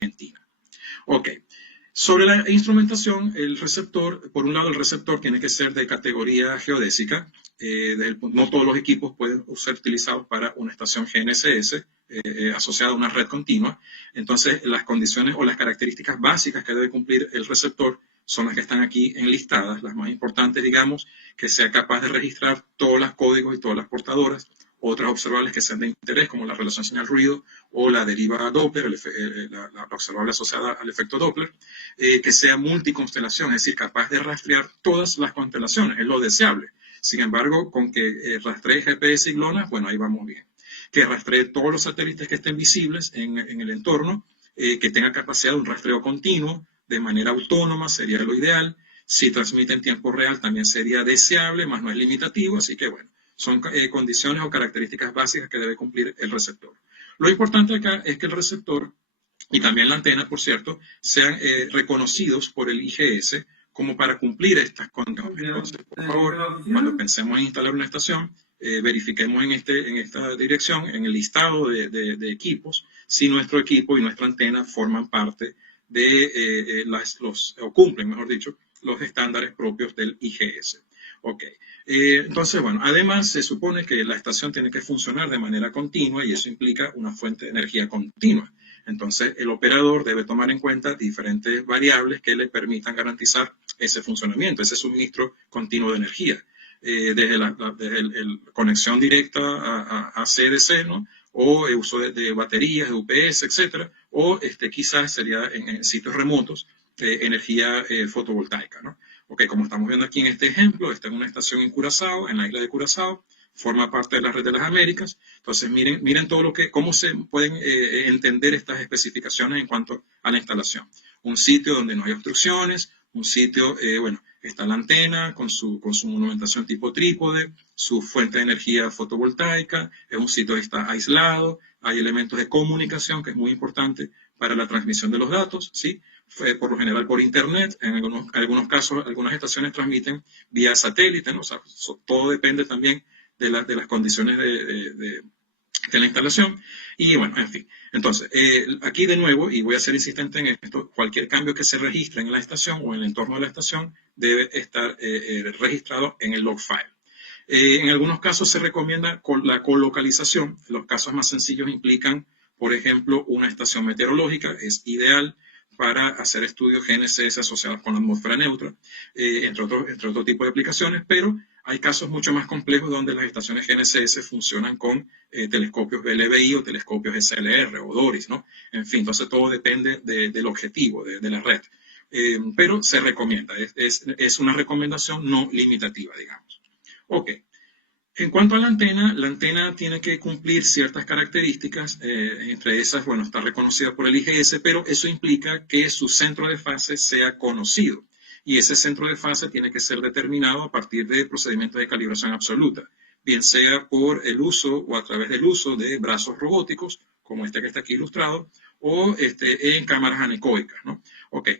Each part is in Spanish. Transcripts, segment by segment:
Argentina. Ok. Sobre la instrumentación, el receptor, por un lado el receptor tiene que ser de categoría geodésica, no todos los equipos pueden ser utilizados para una estación GNSS asociada a una red continua, entonces las condiciones o las características básicas que debe cumplir el receptor son las que están aquí enlistadas, las más importantes, digamos, que sea capaz de registrar todos los códigos y todas las portadoras, otras observables que sean de interés, como la relación señal-ruido o la deriva Doppler, la observable asociada al efecto Doppler, que sea multiconstelación, es decir, capaz de rastrear todas las constelaciones, es lo deseable. Sin embargo, con que rastree GPS y GLONASS, bueno, ahí vamos bien. Que rastree todos los satélites que estén visibles en el entorno, que tenga capacidad de un rastreo continuo, de manera autónoma, sería lo ideal. Si transmite en tiempo real, también sería deseable, más no es limitativo, así que bueno, son condiciones o características básicas que debe cumplir el receptor. Lo importante acá es que el receptor y también la antena, por cierto, sean reconocidos por el IGS como para cumplir estas condiciones. Entonces, por favor, cuando pensemos en instalar una estación, verifiquemos en esta dirección, en el listado de equipos, si nuestro equipo y nuestra antena forman parte de o cumplen, mejor dicho, los estándares propios del IGS. Ok. Entonces, bueno, además se supone que la estación tiene que funcionar de manera continua y eso implica una fuente de energía continua. Entonces, el operador debe tomar en cuenta diferentes variables que le permitan garantizar ese funcionamiento, ese suministro continuo de energía. Desde la conexión directa a CDC, ¿no? O el uso de baterías, de UPS, etcétera, o quizás sería en sitios remotos energía fotovoltaica, ¿no? Ok, como estamos viendo aquí en este ejemplo, está en una estación en Curazao, en la isla de Curazao, forma parte de la red de las Américas. Entonces, miren todo cómo se pueden entender estas especificaciones en cuanto a la instalación. Un sitio donde no hay obstrucciones, un sitio, bueno, está la antena con su monumentación tipo trípode, su fuente de energía fotovoltaica, es un sitio que está aislado, hay elementos de comunicación, que es muy importante para la transmisión de los datos, ¿sí? Por lo general por internet, en algunos casos, algunas estaciones transmiten vía satélite, ¿no? O sea, todo depende también de las condiciones de la instalación. Y bueno, en fin. Entonces, aquí de nuevo, y voy a ser insistente en esto, cualquier cambio que se registre en la estación o en el entorno de la estación debe estar registrado en el log file. En algunos casos se recomienda la colocalización. Los casos más sencillos implican, por ejemplo, una estación meteorológica. Es ideal para hacer estudios GNSS asociados con la atmósfera neutra, entre otro tipo de aplicaciones, pero hay casos mucho más complejos donde las estaciones GNSS funcionan con telescopios BLBI o telescopios SLR o DORIS, ¿no? En fin, entonces todo depende del objetivo de la red. Pero se recomienda, es una recomendación no limitativa, digamos. Ok. En cuanto a la antena tiene que cumplir ciertas características, entre esas, bueno, está reconocida por el IGS, pero eso implica que su centro de fase sea conocido. Y ese centro de fase tiene que ser determinado a partir de procedimientos de calibración absoluta, bien sea por el uso o a través del uso de brazos robóticos, como este que está aquí ilustrado, o en cámaras anecoicas, ¿no? Ok.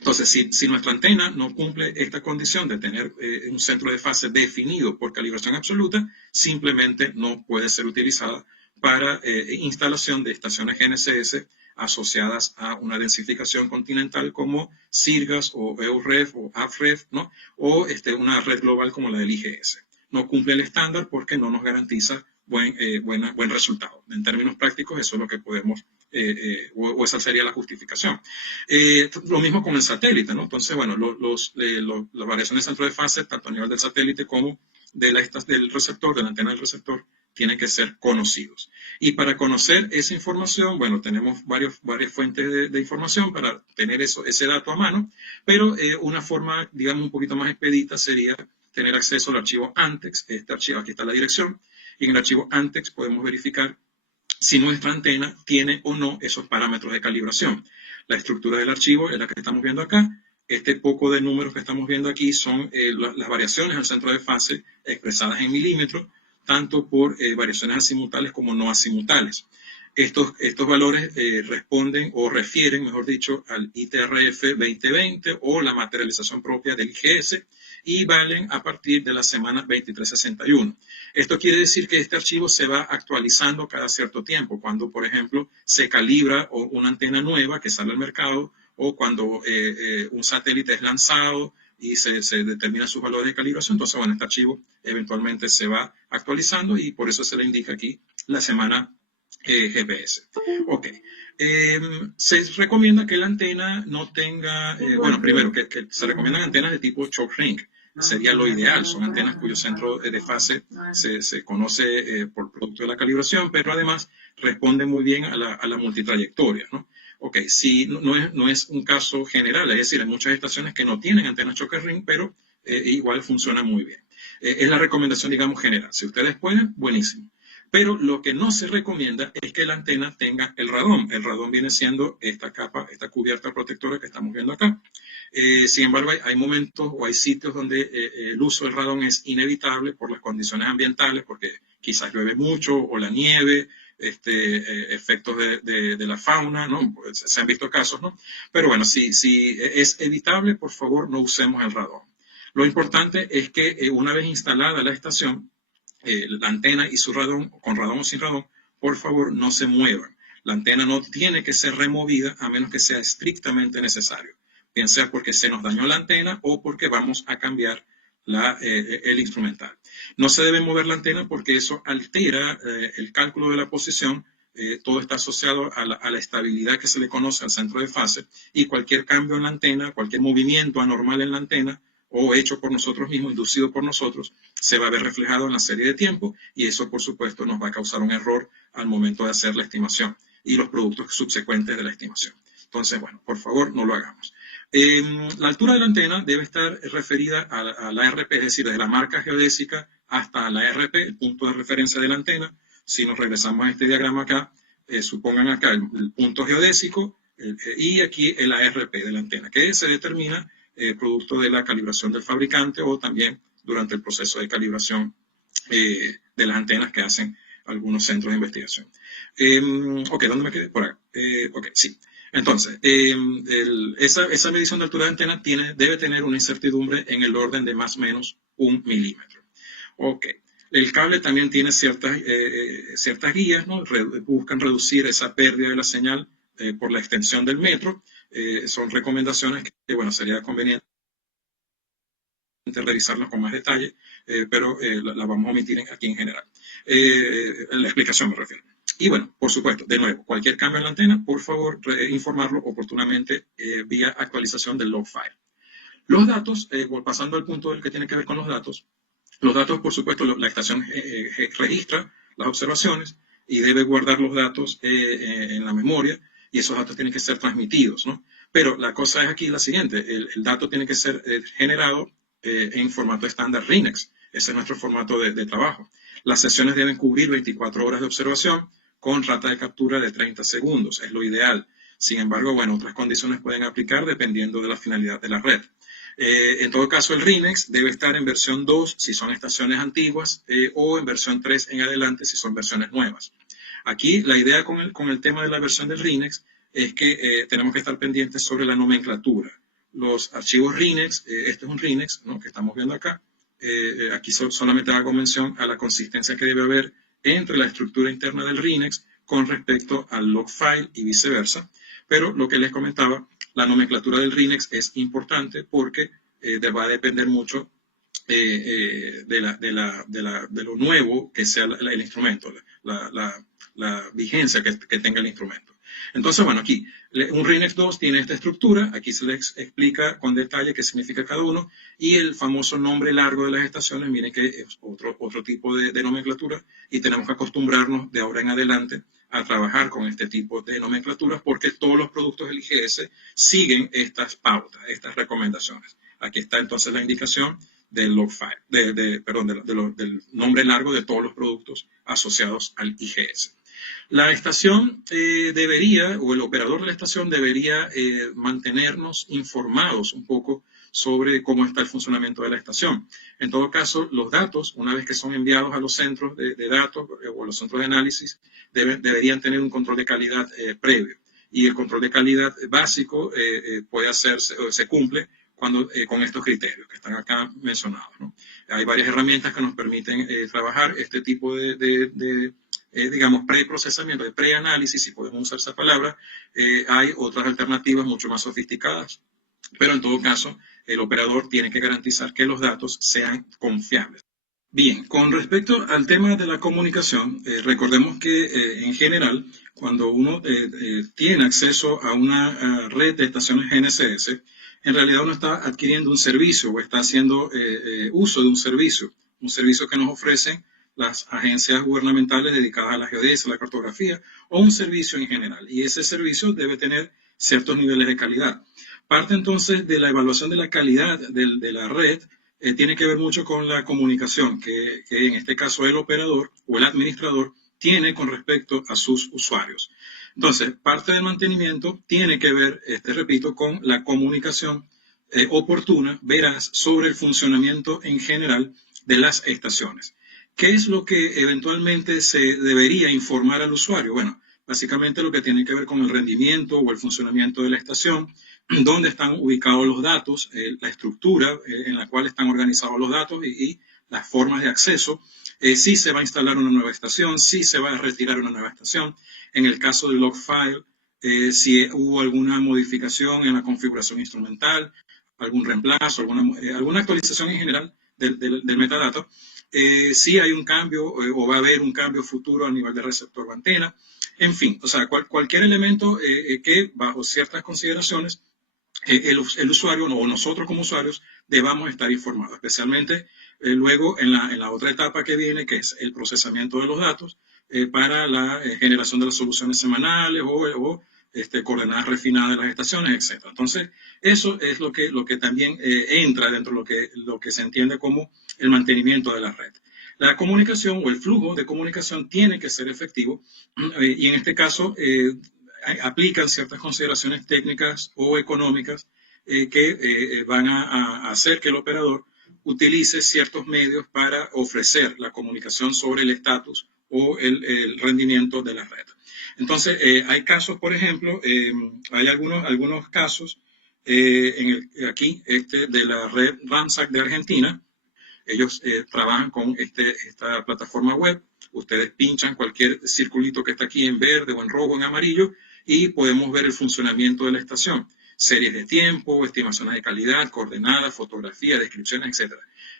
Entonces, si nuestra antena no cumple esta condición de tener un centro de fase definido por calibración absoluta, simplemente no puede ser utilizada para instalación de estaciones GNSS asociadas a una densificación continental como CIRGAS o EUREF o AFREF, ¿no? O una red global como la del IGS. No cumple el estándar porque no nos garantiza buen resultado. En términos prácticos, eso es lo que podemos, o esa sería la justificación. Lo mismo con el satélite, ¿no? Entonces, bueno, las variaciones de centro de fase, tanto a nivel del satélite como del receptor, de la antena del receptor, tienen que ser conocidos. Y para conocer esa información, bueno, tenemos varias fuentes de información para tener ese dato a mano, pero una forma, digamos, un poquito más expedita sería tener acceso al archivo ANTEX. Este archivo, aquí está la dirección, y en el archivo ANTEX podemos verificar si nuestra antena tiene o no esos parámetros de calibración. La estructura del archivo es la que estamos viendo acá. Este poco de números que estamos viendo aquí son las variaciones al centro de fase expresadas en milímetros, tanto por variaciones azimutales como no azimutales. Estos valores responden o refieren, mejor dicho, al ITRF 2020 o la materialización propia del IGS. y valen a partir de la semana 2361. Esto quiere decir que este archivo se va actualizando cada cierto tiempo, cuando, por ejemplo, se calibra una antena nueva que sale al mercado o cuando un satélite es lanzado y se determina sus valores de calibración. Entonces, bueno, este archivo eventualmente se va actualizando y por eso se le indica aquí la semana GPS. Ok. Se recomienda que la antena no tenga, bueno, primero, que se recomiendan antenas de tipo choke ring. Sería lo ideal, son antenas cuyo centro de fase se conoce por producto de la calibración, pero además responde muy bien a la multitrayectoria, ¿no? Ok, sí, no es un caso general, es decir, hay muchas estaciones que no tienen antenas choke ring, pero igual funcionan muy bien. Es la recomendación, digamos, general. Si ustedes pueden, buenísimo. Pero lo que no se recomienda es que la antena tenga el radón. El radón viene siendo esta capa, esta cubierta protectora que estamos viendo acá. Sin embargo, hay momentos o hay sitios donde el uso del radón es inevitable por las condiciones ambientales, porque quizás llueve mucho o la nieve, efectos de la fauna, ¿no? Pues, se han visto casos, ¿no? Pero bueno, si es evitable, por favor, no usemos el radón. Lo importante es que una vez instalada la estación, la antena y su radón, con radón o sin radón, por favor, no se muevan. La antena no tiene que ser removida a menos que sea estrictamente necesario, bien sea porque se nos dañó la antena o porque vamos a cambiar el instrumental. No se debe mover la antena porque eso altera el cálculo de la posición. Todo está asociado a la estabilidad que se le conoce al centro de fase, y cualquier cambio en la antena, cualquier movimiento anormal en la antena o hecho por nosotros mismos, inducido por nosotros, se va a ver reflejado en la serie de tiempo, y eso, por supuesto, nos va a causar un error al momento de hacer la estimación y los productos subsecuentes de la estimación. Entonces, bueno, por favor, no lo hagamos. La altura de la antena debe estar referida a la RP, es decir, desde la marca geodésica hasta la RP, el punto de referencia de la antena. Si nos regresamos a este diagrama acá, supongan acá el punto geodésico y aquí el ARP de la antena, que se determina producto de la calibración del fabricante o también durante el proceso de calibración de las antenas que hacen algunos centros de investigación. Ok, ¿dónde me quedé? Por acá. Ok, sí. Entonces, esa medición de altura de antena debe tener una incertidumbre en el orden de más o menos 1 milímetro. Ok. El cable también tiene ciertas guías, ¿no? Buscan reducir esa pérdida de la señal por la extensión del metro. Son recomendaciones que, bueno, sería conveniente revisarlas con más detalle, pero la vamos a omitir aquí en general. La explicación me refiero. Y bueno, por supuesto, de nuevo, cualquier cambio en la antena, por favor, informarlo oportunamente vía actualización del log file. Los datos, pasando al punto del que tiene que ver con los datos, por supuesto, la estación registra las observaciones y debe guardar los datos en la memoria, y esos datos tienen que ser transmitidos, ¿no? Pero la cosa es aquí la siguiente: el dato tiene que ser generado en formato estándar RINEX. Ese es nuestro formato de trabajo. Las sesiones deben cubrir 24 horas de observación con rata de captura de 30 segundos. Es lo ideal. Sin embargo, bueno, otras condiciones pueden aplicar dependiendo de la finalidad de la red. En todo caso, el RINEX debe estar en versión 2 si son estaciones antiguas o en versión 3 en adelante si son versiones nuevas. Aquí la idea con el tema de la versión del RINEX es que tenemos que estar pendientes sobre la nomenclatura. Los archivos RINEX, este es un RINEX, ¿no?, que estamos viendo acá. Aquí solamente hago mención a la consistencia que debe haber entre la estructura interna del RINEX con respecto al log file y viceversa. Pero lo que les comentaba, la nomenclatura del RINEX es importante porque va a depender mucho de lo nuevo que sea el instrumento, la vigencia que tenga el instrumento. Entonces, bueno, aquí un RINEX 2 tiene esta estructura. Aquí se les explica con detalle qué significa cada uno, y el famoso nombre largo de las estaciones, miren que es otro tipo de nomenclatura, y tenemos que acostumbrarnos de ahora en adelante a trabajar con este tipo de nomenclaturas porque todos los productos del IGS siguen estas pautas, estas recomendaciones. Aquí está entonces la indicación del log file, del nombre largo de todos los productos asociados al IGS. La estación debería, o el operador de la estación debería mantenernos informados un poco sobre cómo está el funcionamiento de la estación. En todo caso, los datos, una vez que son enviados a los centros de datos o a los centros de análisis, deberían tener un control de calidad previo. Y el control de calidad básico puede hacerse, se cumple con estos criterios que están acá mencionados, ¿no? Hay varias herramientas que nos permiten trabajar este tipo digamos, preprocesamiento, de preanálisis, si podemos usar esa palabra. Hay otras alternativas mucho más sofisticadas, pero en todo caso, el operador tiene que garantizar que los datos sean confiables. Bien, con respecto al tema de la comunicación, recordemos que en general, cuando uno tiene acceso a una red de estaciones GNSS, en realidad uno está adquiriendo un servicio o está haciendo uso de un servicio que nos ofrecen las agencias gubernamentales dedicadas a la geodesia, a la cartografía, o un servicio en general. Y ese servicio debe tener ciertos niveles de calidad. Parte entonces de la evaluación de la calidad de la red tiene que ver mucho con la comunicación que en este caso el operador o el administrador tiene con respecto a sus usuarios. Entonces, parte del mantenimiento tiene que ver, repito, con la comunicación oportuna, veraz, sobre el funcionamiento en general de las estaciones. ¿Qué es lo que eventualmente se debería informar al usuario? Bueno, básicamente lo que tiene que ver con el rendimiento o el funcionamiento de la estación, dónde están ubicados los datos, la estructura en la cual están organizados los datos y las formas de acceso, si se va a instalar una nueva estación, si se va a retirar una nueva estación, en el caso del log file, si hubo alguna modificación en la configuración instrumental, algún reemplazo, alguna actualización en general del metadata, si hay un cambio o va a haber un cambio futuro a nivel de receptor o antena, en fin, o sea, cualquier elemento que bajo ciertas consideraciones el usuario o nosotros como usuarios debamos estar informados, especialmente luego en la otra etapa que viene, que es el procesamiento de los datos para la generación de las soluciones semanales o coordenadas refinadas de las estaciones, etc. Entonces, eso es lo que también entra dentro de lo que se entiende como el mantenimiento de la red. La comunicación o el flujo de comunicación tiene que ser efectivo y en este caso aplican ciertas consideraciones técnicas o económicas que van a hacer que el operador utilice ciertos medios para ofrecer la comunicación sobre el estatus o el rendimiento de la red. Entonces, hay casos, por ejemplo, hay algunos casos aquí de la red RANSAC de Argentina. Ellos trabajan con esta plataforma web. Ustedes pinchan cualquier circulito que está aquí en verde o en rojo o en amarillo y podemos ver el funcionamiento de la estación. Series de tiempo, estimaciones de calidad, coordenadas, fotografías, descripciones, etc.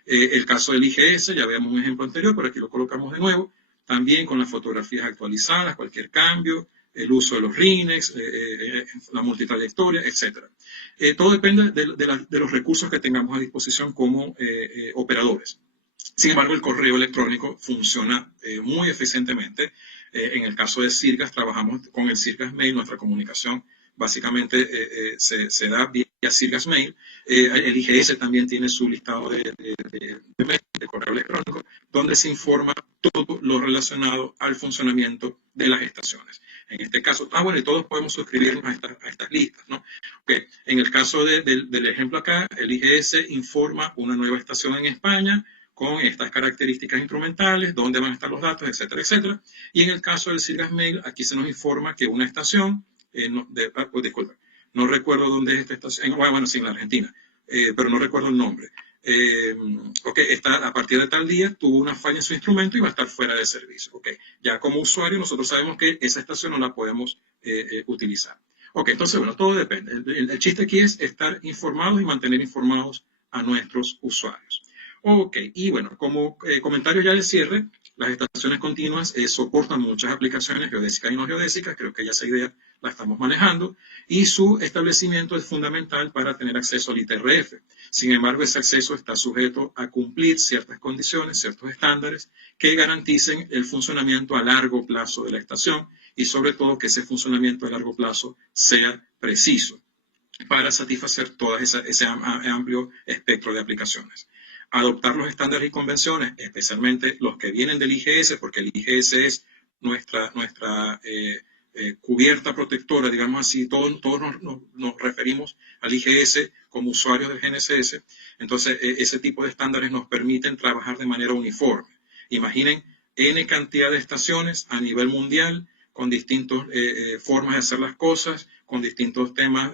El caso del IGS, ya veamos un ejemplo anterior, pero aquí lo colocamos de nuevo. También con las fotografías actualizadas, cualquier cambio, el uso de los RINEX, la multitrayectoria, etc. Todo depende de los recursos que tengamos a disposición como operadores. Sin embargo, el correo electrónico funciona muy eficientemente. En el caso de Sirgas, trabajamos con el Sirgas Mail, nuestra comunicación básicamente se da vía Sirgas Mail. El IGS también tiene su listado de correo electrónico, donde se informa todo lo relacionado al funcionamiento de las estaciones. En este caso, bueno, y todos podemos suscribirnos a estas listas, ¿no? Okay. En el caso del ejemplo acá, el IGS informa una nueva estación en España con estas características instrumentales, dónde van a estar los datos, etcétera, etcétera. Y en el caso del Sirgas Mail, aquí se nos informa que una estación, disculpa, no recuerdo dónde es esta estación, bueno, sí, en la Argentina, pero no recuerdo el nombre. A partir de tal día tuvo una falla en su instrumento y va a estar fuera de servicio. Ya como usuario nosotros sabemos que esa estación no la podemos utilizar. Entonces, bueno, todo depende. El chiste aquí es estar informados y mantener informados a nuestros usuarios. Y bueno, como comentario ya de cierre, las estaciones continuas soportan muchas aplicaciones geodésicas y no geodésicas, creo que ya esa idea la estamos manejando, y su establecimiento es fundamental para tener acceso al ITRF. Sin embargo, ese acceso está sujeto a cumplir ciertas condiciones, ciertos estándares que garanticen el funcionamiento a largo plazo de la estación y sobre todo que ese funcionamiento a largo plazo sea preciso para satisfacer todo ese amplio espectro de aplicaciones. Adoptar los estándares y convenciones, especialmente los que vienen del IGS, porque el IGS es nuestra cubierta protectora, digamos así, todos nos referimos al IGS como usuarios del GNSS. Entonces, ese tipo de estándares nos permiten trabajar de manera uniforme. Imaginen N cantidad de estaciones a nivel mundial, con distintas formas de hacer las cosas, con distintos temas,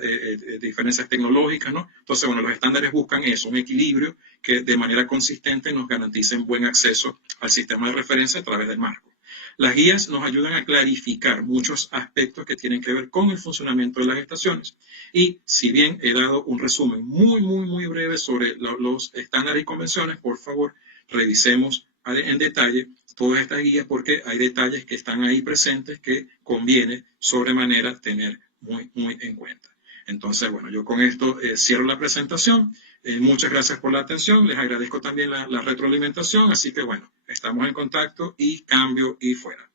diferencias tecnológicas, ¿no? Entonces, bueno, los estándares buscan eso, un equilibrio que de manera consistente nos garanticen buen acceso al sistema de referencia a través del marco. Las guías nos ayudan a clarificar muchos aspectos que tienen que ver con el funcionamiento de las estaciones. Y si bien he dado un resumen muy breve sobre los estándares y convenciones, por favor, revisemos en detalle todas estas guías porque hay detalles que están ahí presentes que conviene sobremanera tener muy en cuenta. Entonces, bueno, yo con esto cierro la presentación. Muchas gracias por la atención. Les agradezco también la retroalimentación. Así que, bueno, estamos en contacto y cambio y fuera.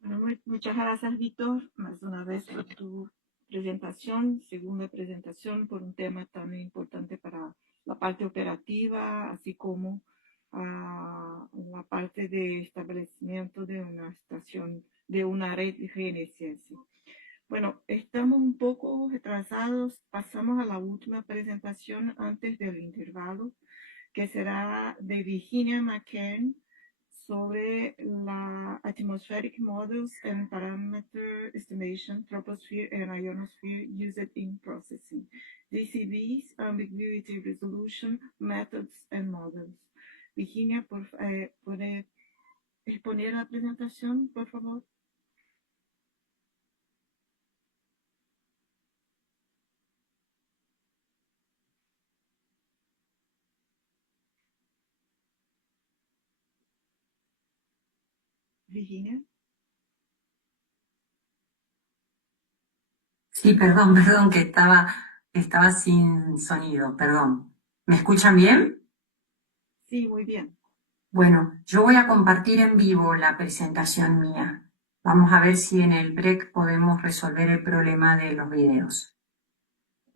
Bueno, muchas gracias, Víctor, más una vez por tu presentación, segunda presentación por un tema tan importante para la parte operativa, así como la parte de establecimiento de una estación, de una red de GNSS. Bueno, estamos un poco retrasados, pasamos a la última presentación antes del intervalo, que será de Virginia McCann sobre la Atmospheric Models and Parameter Estimation, Troposphere and Ionosphere used in Processing, DCBs, Ambiguity Resolution, Methods and Models. Virginia, ¿puede exponer la presentación, por favor? Virginia. Sí, perdón, que estaba sin sonido, perdón. ¿Me escuchan bien? Sí, muy bien. Bueno, yo voy a compartir en vivo la presentación mía. Vamos a ver si en el break podemos resolver el problema de los videos.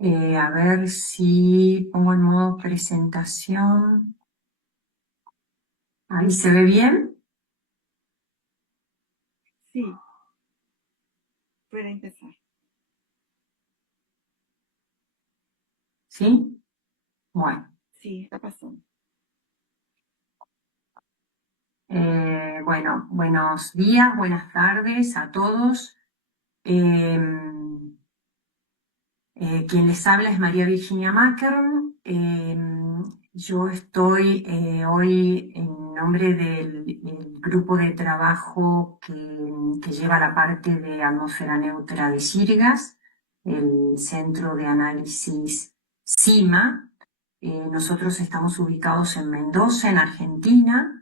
A ver si pongo en modo presentación. ¿Ahí se ve bien? Sí. Puede empezar. ¿Sí? Bueno. Sí, está pasando. Bueno, buenos días, buenas tardes a todos. Quien les habla es María Virginia Mackern. Yo estoy hoy en nombre del grupo de trabajo que lleva la parte de atmósfera neutra de CIRGAS, el Centro de Análisis CIMA. Nosotros estamos ubicados en Mendoza, en Argentina,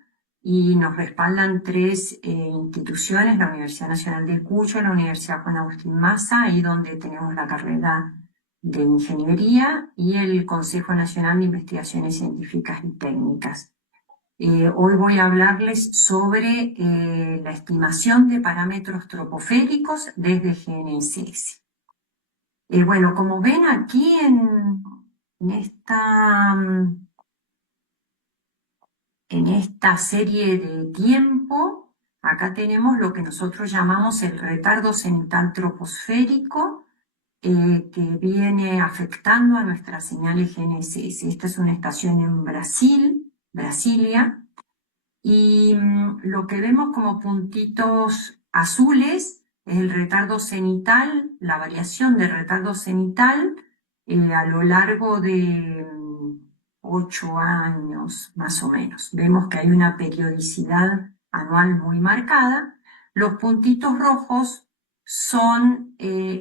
y nos respaldan tres instituciones, la Universidad Nacional de Cuyo, la Universidad Juan Agustín Maza, ahí donde tenemos la carrera de Ingeniería, y el Consejo Nacional de Investigaciones Científicas y Técnicas. Hoy voy a hablarles sobre la estimación de parámetros tropoféricos desde GNSS. Bueno, como ven aquí en esta serie de tiempo, acá tenemos lo que nosotros llamamos el retardo cenital troposférico, que viene afectando a nuestras señales GNSS. Esta es una estación en Brasilia, y lo que vemos como puntitos azules es el retardo cenital, la variación del retardo cenital a lo largo de 8 años más o menos. Vemos que hay una periodicidad anual muy marcada. Los puntitos rojos son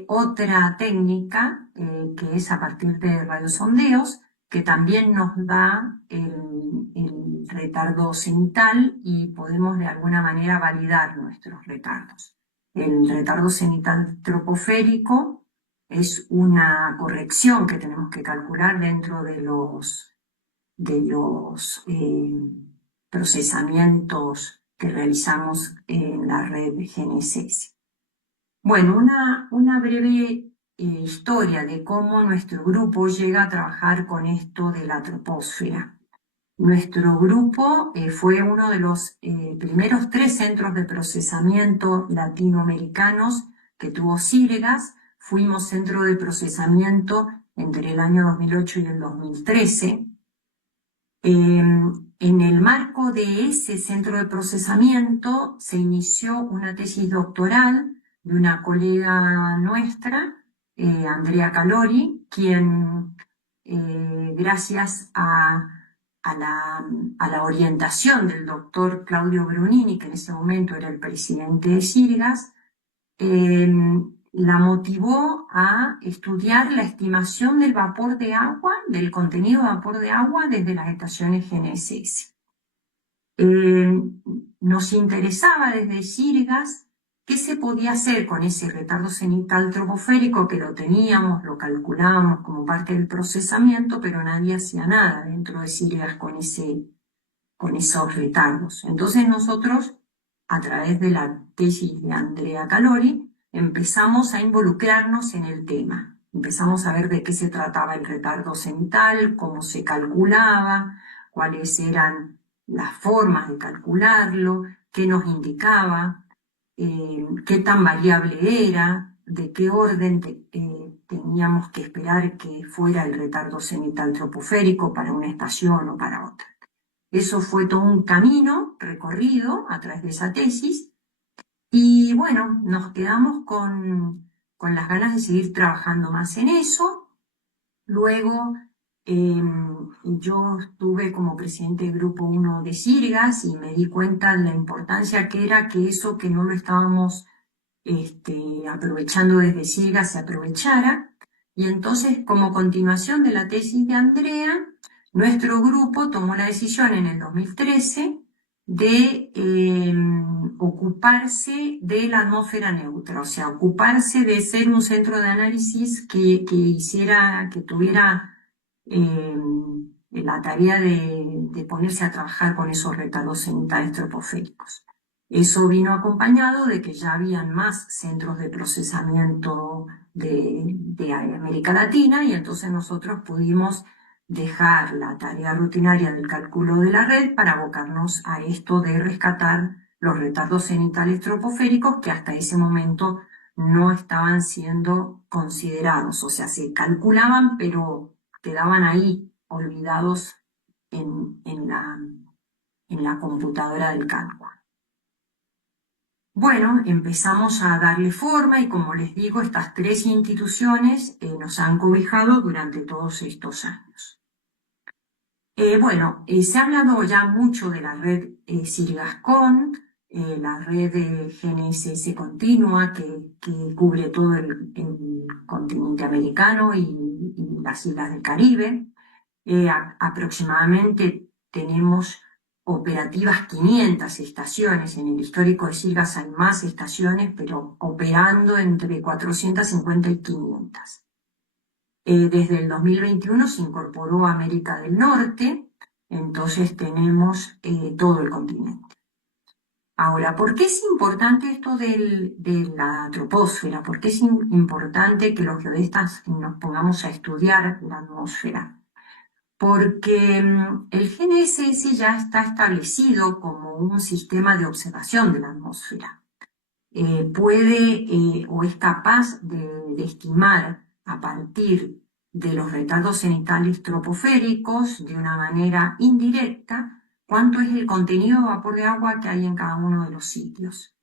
otra técnica que es a partir de radiosondeos, que también nos da el retardo cenital y podemos de alguna manera validar nuestros retardos. El retardo cenital tropoférico es una corrección que tenemos que calcular dentro de los procesamientos que realizamos en la red de GNSS. Bueno, una breve historia de cómo nuestro grupo llega a trabajar con esto de la troposfera. Nuestro grupo fue uno de los primeros 3 centros de procesamiento latinoamericanos que tuvo CIRGAS. Fuimos centro de procesamiento entre el año 2008 y el 2013. En el marco de ese centro de procesamiento se inició una tesis doctoral de una colega nuestra, Andrea Calori, quien, gracias a la orientación del doctor Claudio Brunini, que en ese momento era el presidente de Sirgas, la motivó a estudiar la estimación del vapor de agua, del contenido de vapor de agua desde las estaciones GNSS. Nos interesaba desde Sirgas qué se podía hacer con ese retardo cenital troposférico, que lo teníamos, lo calculábamos como parte del procesamiento, pero nadie hacía nada dentro de Sirgas con esos retardos. Entonces nosotros, a través de la tesis de Andrea Calori, empezamos a involucrarnos en el tema. Empezamos a ver de qué se trataba el retardo cenital, cómo se calculaba, cuáles eran las formas de calcularlo, qué nos indicaba, qué tan variable era, de qué orden teníamos que esperar que fuera el retardo cenital troposférico para una estación o para otra. Eso fue todo un camino recorrido a través de esa tesis y bueno, nos quedamos con las ganas de seguir trabajando más en eso. Luego yo estuve como presidente del Grupo 1 de Sirgas y me di cuenta de la importancia que era que eso que no lo estábamos aprovechando desde Sirgas se aprovechara. Y entonces, como continuación de la tesis de Andrea, nuestro grupo tomó la decisión en el 2013 de ocuparse de la atmósfera neutra, o sea, ocuparse de ser un centro de análisis que tuviera la tarea de ponerse a trabajar con esos retardos cenitales troposféricos. Eso vino acompañado de que ya habían más centros de procesamiento de América Latina y entonces nosotros pudimos dejar la tarea rutinaria del cálculo de la red para abocarnos a esto de rescatar los retardos cenitales troposféricos que hasta ese momento no estaban siendo considerados, o sea, se calculaban pero quedaban ahí olvidados en la computadora del cálculo. Bueno, empezamos a darle forma y como les digo, estas tres instituciones nos han cobijado durante todos estos años. Se ha hablado ya mucho de la red Sirgas-CON, la red de GNSS continua que cubre todo el continente americano y las islas del Caribe. Aproximadamente tenemos operativas 500 estaciones. En el histórico de Sirgas hay más estaciones, pero operando entre 450 y 500. Desde el 2021 se incorporó América del Norte, entonces tenemos todo el continente. Ahora, ¿por qué es importante esto de la troposfera? ¿Por qué es importante que los geodestas nos pongamos a estudiar la atmósfera? Porque el GNSS ya está establecido como un sistema de observación de la atmósfera. Puede o es capaz de estimar a partir de los retardos cenitales troposféricos de una manera indirecta cuánto es el contenido de vapor de agua que hay en cada uno de los sitios.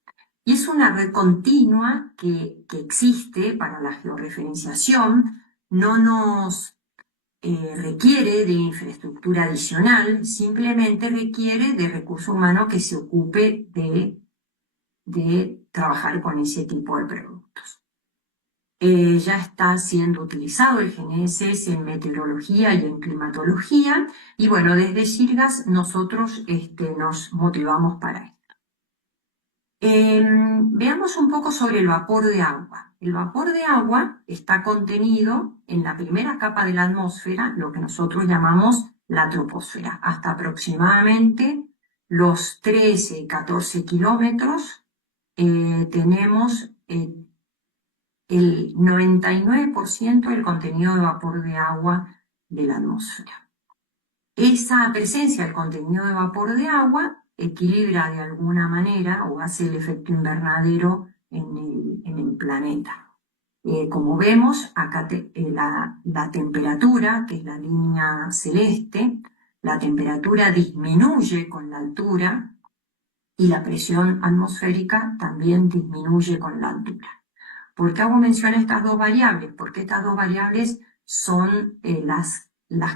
Y es una red continua que existe para la georreferenciación, no nos requiere de infraestructura adicional, simplemente requiere de recurso humano que se ocupe de trabajar con ese tipo de productos. Ya está siendo utilizado el GNSS en meteorología y en climatología, y bueno, desde Sirgas nosotros nos motivamos para esto. Veamos un poco sobre el vapor de agua. El vapor de agua está contenido en la primera capa de la atmósfera, lo que nosotros llamamos la troposfera. Hasta aproximadamente los 13-14 kilómetros tenemos el 99% del contenido de vapor de agua de la atmósfera. Esa presencia del contenido de vapor de agua equilibra de alguna manera o hace el efecto invernadero en el planeta. Como vemos, acá la temperatura, que es la línea celeste, la temperatura disminuye con la altura y la presión atmosférica también disminuye con la altura. ¿Por qué hago mención a estas dos variables? Porque estas dos variables son las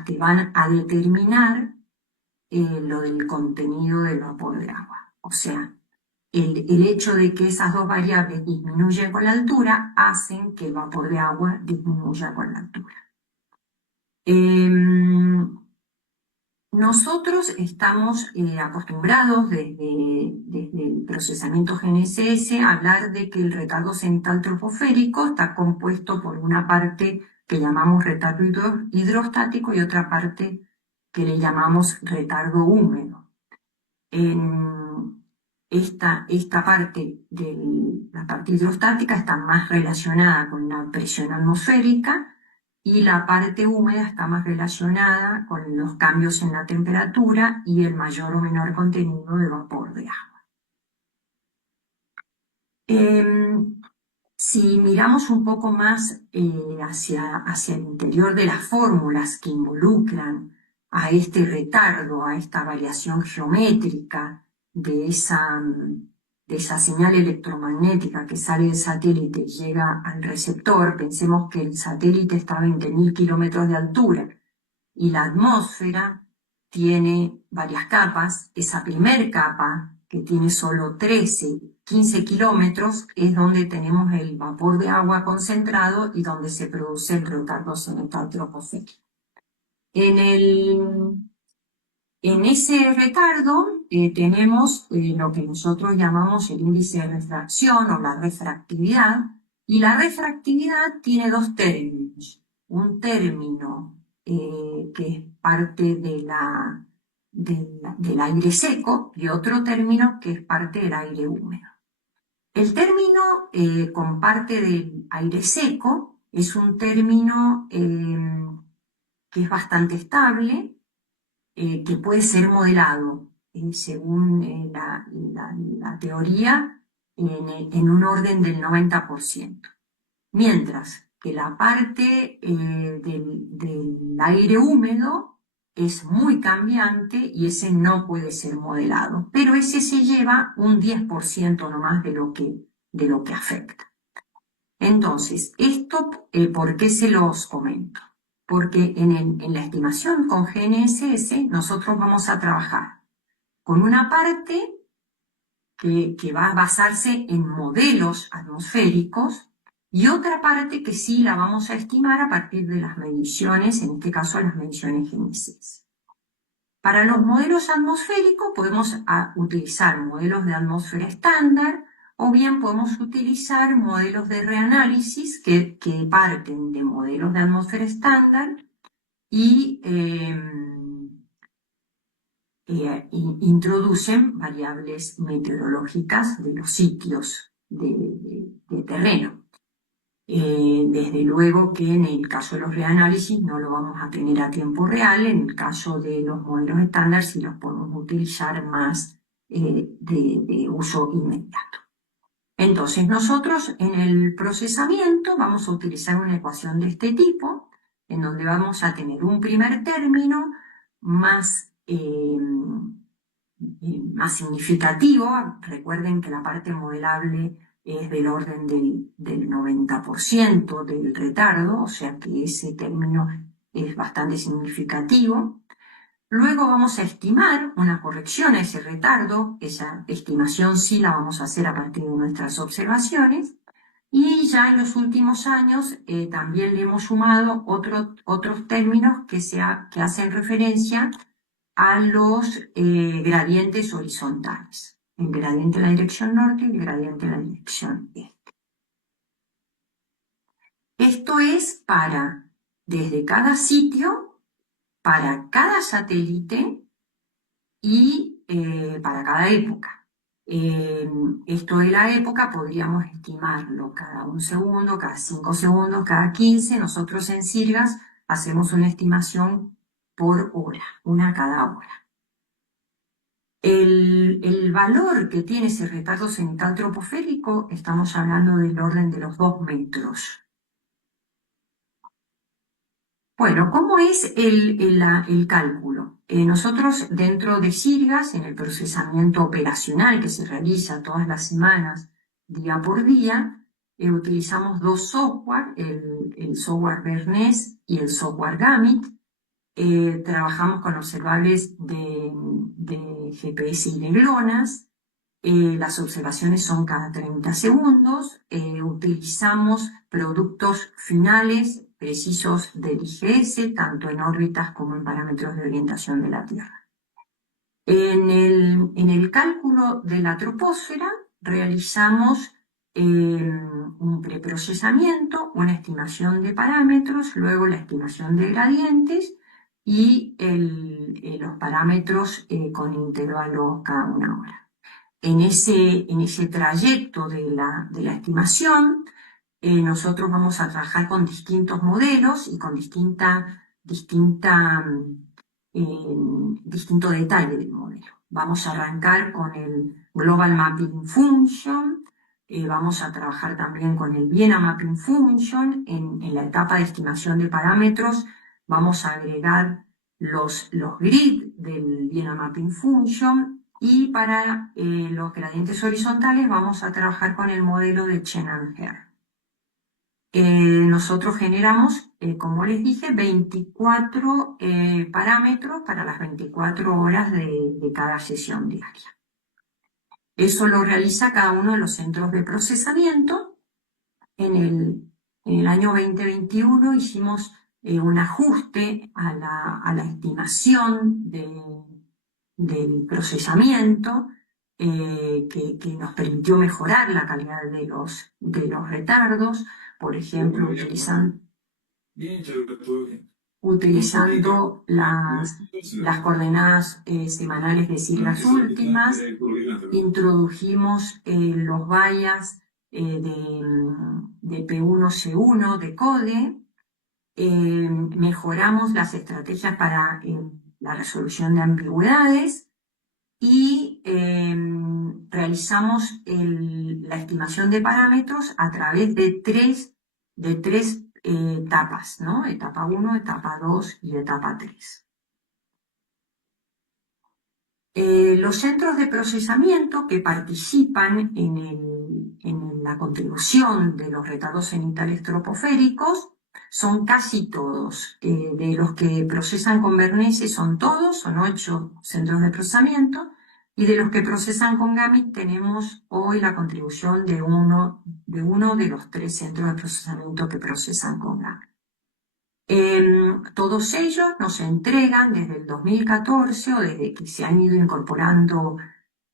que van a determinar lo del contenido del vapor de agua. O sea, el hecho de que esas dos variables disminuyen con la altura hacen que el vapor de agua disminuya con la altura. Nosotros estamos acostumbrados desde el procesamiento GNSS a hablar de que el retardo central troposférico está compuesto por una parte que llamamos retardo hidrostático y otra parte que le llamamos retardo húmedo. Esta parte la parte hidrostática está más relacionada con la presión atmosférica y la parte húmeda está más relacionada con los cambios en la temperatura y el mayor o menor contenido de vapor de agua. Si miramos un poco más hacia el interior de las fórmulas que involucran a este retardo, a esta variación geométrica de esa señal electromagnética que sale del satélite y llega al receptor, pensemos que el satélite está a 20.000 kilómetros de altura y la atmósfera tiene varias capas. Esa primer capa, que tiene solo 15 kilómetros, es donde tenemos el vapor de agua concentrado y donde se produce el retardo central troposférico. En ese retardo tenemos lo que nosotros llamamos el índice de refracción o la refractividad, y la refractividad tiene dos términos. Un término que es parte del aire seco y otro término que es parte del aire húmedo. El término con parte del aire seco es un término que es bastante estable, que puede ser modelado según la teoría en un orden del 90%. Mientras que la parte del aire húmedo es muy cambiante y ese no puede ser modelado, pero ese se lleva un 10% nomás de lo que afecta. Entonces, esto, ¿por qué se los comento? Porque en la estimación con GNSS nosotros vamos a trabajar con una parte que va a basarse en modelos atmosféricos y otra parte que sí la vamos a estimar a partir de las mediciones, en este caso las mediciones GNSS. Para los modelos atmosféricos podemos utilizar modelos de atmósfera estándar o bien podemos utilizar modelos de reanálisis que parten de modelos de atmósfera estándar y introducen variables meteorológicas de los sitios de terreno. Desde luego que en el caso de los reanálisis no lo vamos a tener a tiempo real, en el caso de los modelos estándar sí los podemos utilizar más de uso inmediato. Entonces nosotros en el procesamiento vamos a utilizar una ecuación de este tipo, en donde vamos a tener un primer término más significativo. Recuerden que la parte modelable es del orden del 90% del retardo, o sea que ese término es bastante significativo. Luego vamos a estimar una corrección a ese retardo, esa estimación sí la vamos a hacer a partir de nuestras observaciones, y ya en los últimos años también le hemos sumado otros términos que hacen referencia a los gradientes horizontales, el gradiente en la dirección norte y el gradiente en la dirección este. Esto es desde cada sitio, para cada satélite y para cada época. Esto de la época podríamos estimarlo cada 1 segundo, cada 5 segundos, cada 15. Nosotros en CIRGAS hacemos una estimación por hora, una cada hora. El valor que tiene ese retardo cenital troposférico, estamos hablando del orden de los 2 metros. Bueno, ¿cómo es el cálculo? Nosotros dentro de Sirgas, en el procesamiento operacional que se realiza todas las semanas, día por día, utilizamos dos software, el software Bernese y el software Gamit. Trabajamos con observables de GPS y de GLONASS. Las observaciones son cada 30 segundos. Utilizamos productos finales precisos del IGS, tanto en órbitas como en parámetros de orientación de la Tierra. En el cálculo de la troposfera realizamos un preprocesamiento, una estimación de parámetros, luego la estimación de gradientes y los parámetros con intervalo cada una hora. En ese trayecto de la estimación, nosotros vamos a trabajar con distintos modelos y con distinto detalle del modelo. Vamos a arrancar con el Global Mapping Function, vamos a trabajar también con el Vienna Mapping Function. En la etapa de estimación de parámetros vamos a agregar los grid del Vienna Mapping Function. Y para los gradientes horizontales vamos a trabajar con el modelo de Chen and Hare. Nosotros generamos, como les dije, 24 parámetros para las 24 horas de cada sesión diaria. Eso lo realiza cada uno de los centros de procesamiento. En el año 2021 hicimos un ajuste a la estimación del procesamiento que nos permitió mejorar la calidad de los retardos, por ejemplo, utilizando las coordenadas semanales de Sirgas últimas. Introdujimos los bias de P1C1 de CODE, mejoramos las estrategias para la resolución de ambigüedades y realizamos la estimación de parámetros a través de tres etapas, ¿no? Etapa 1, etapa 2 y etapa 3. Los centros de procesamiento que participan en la contribución de los retardos cenitales troposféricos son casi todos. De los que procesan con Bernese son todos, son 8 centros de procesamiento, y de los que procesan con Gamit tenemos hoy la contribución de uno de los 3 centros de procesamiento que procesan con Gamit. Todos ellos nos entregan desde el 2014 o desde que se han ido incorporando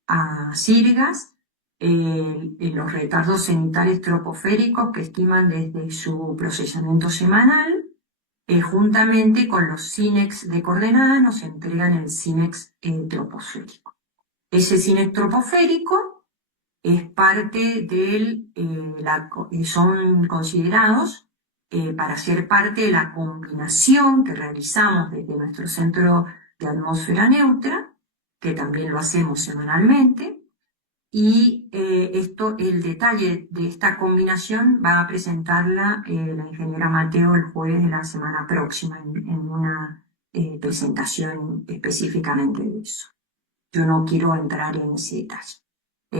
a Sirgas los retardos cenitales troposféricos que estiman desde su procesamiento semanal, juntamente con los SINEX de coordenada nos entregan el SINEX troposférico. Ese SINEX troposférico es parte son considerados para ser parte de la combinación que realizamos desde nuestro centro de atmósfera neutra, que también lo hacemos semanalmente. Y el detalle de esta combinación va a presentarla la ingeniera Mateo el jueves de la semana próxima en una presentación específicamente de eso. Yo no quiero entrar en ese detalle.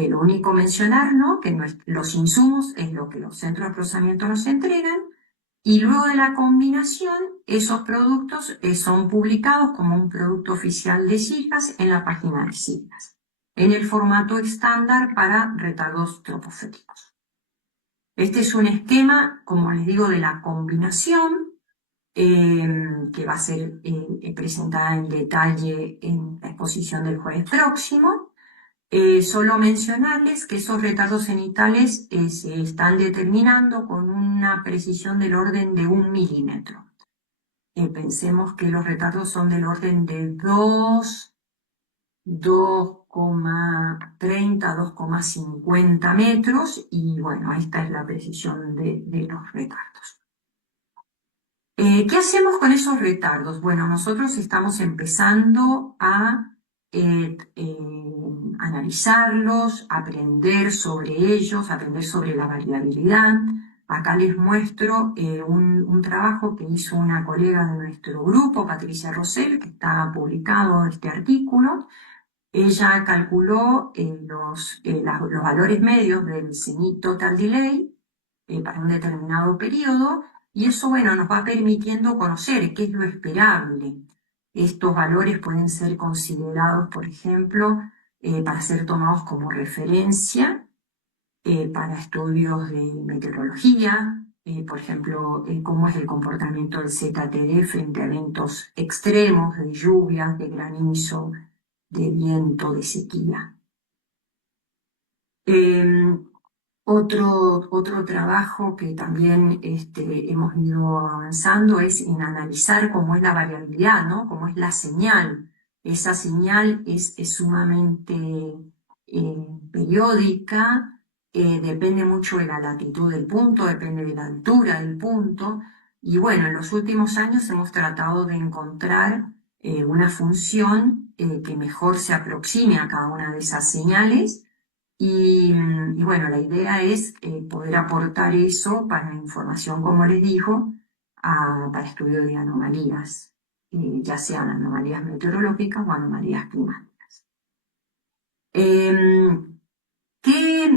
Lo único mencionar, ¿no?, que los insumos es lo que los centros de procesamiento nos entregan, y luego de la combinación, esos productos son publicados como un producto oficial de Sirgas en la página de Sirgas, en el formato estándar para retardos troposféricos. Este es un esquema, como les digo, de la combinación, que va a ser presentada en detalle en la exposición del jueves próximo. Solo mencionarles que esos retardos cenitales se están determinando con una precisión del orden de 1 milímetro. Pensemos que los retardos son del orden de 2,30, 2,50 metros, y bueno, esta es la precisión de los retardos. ¿Qué hacemos con esos retardos? Bueno, nosotros estamos empezando a analizarlos, aprender sobre ellos, aprender sobre la variabilidad, Acá les muestro un trabajo que hizo una colega de nuestro grupo, Patricia Rosell, que está publicado este artículo. Ella calculó los valores medios del cenit total delay para un determinado periodo, y eso, bueno, nos va permitiendo conocer qué es lo esperable. Estos valores pueden ser considerados, por ejemplo, para ser tomados como referencia para estudios de meteorología, por ejemplo, cómo es el comportamiento del ZTD frente a eventos extremos de lluvias, de granizo, de viento, de sequía. Otro trabajo que también hemos ido avanzando es en analizar cómo es la variabilidad, ¿no? Cómo es la señal. Esa señal es sumamente periódica, depende mucho de la latitud del punto, depende de la altura del punto. Y bueno, en los últimos años hemos tratado de encontrar una función que mejor se aproxime a cada una de esas señales. Y bueno, la idea es poder aportar eso para información, como les digo, para estudio de anomalías, ya sean anomalías meteorológicas o anomalías climáticas.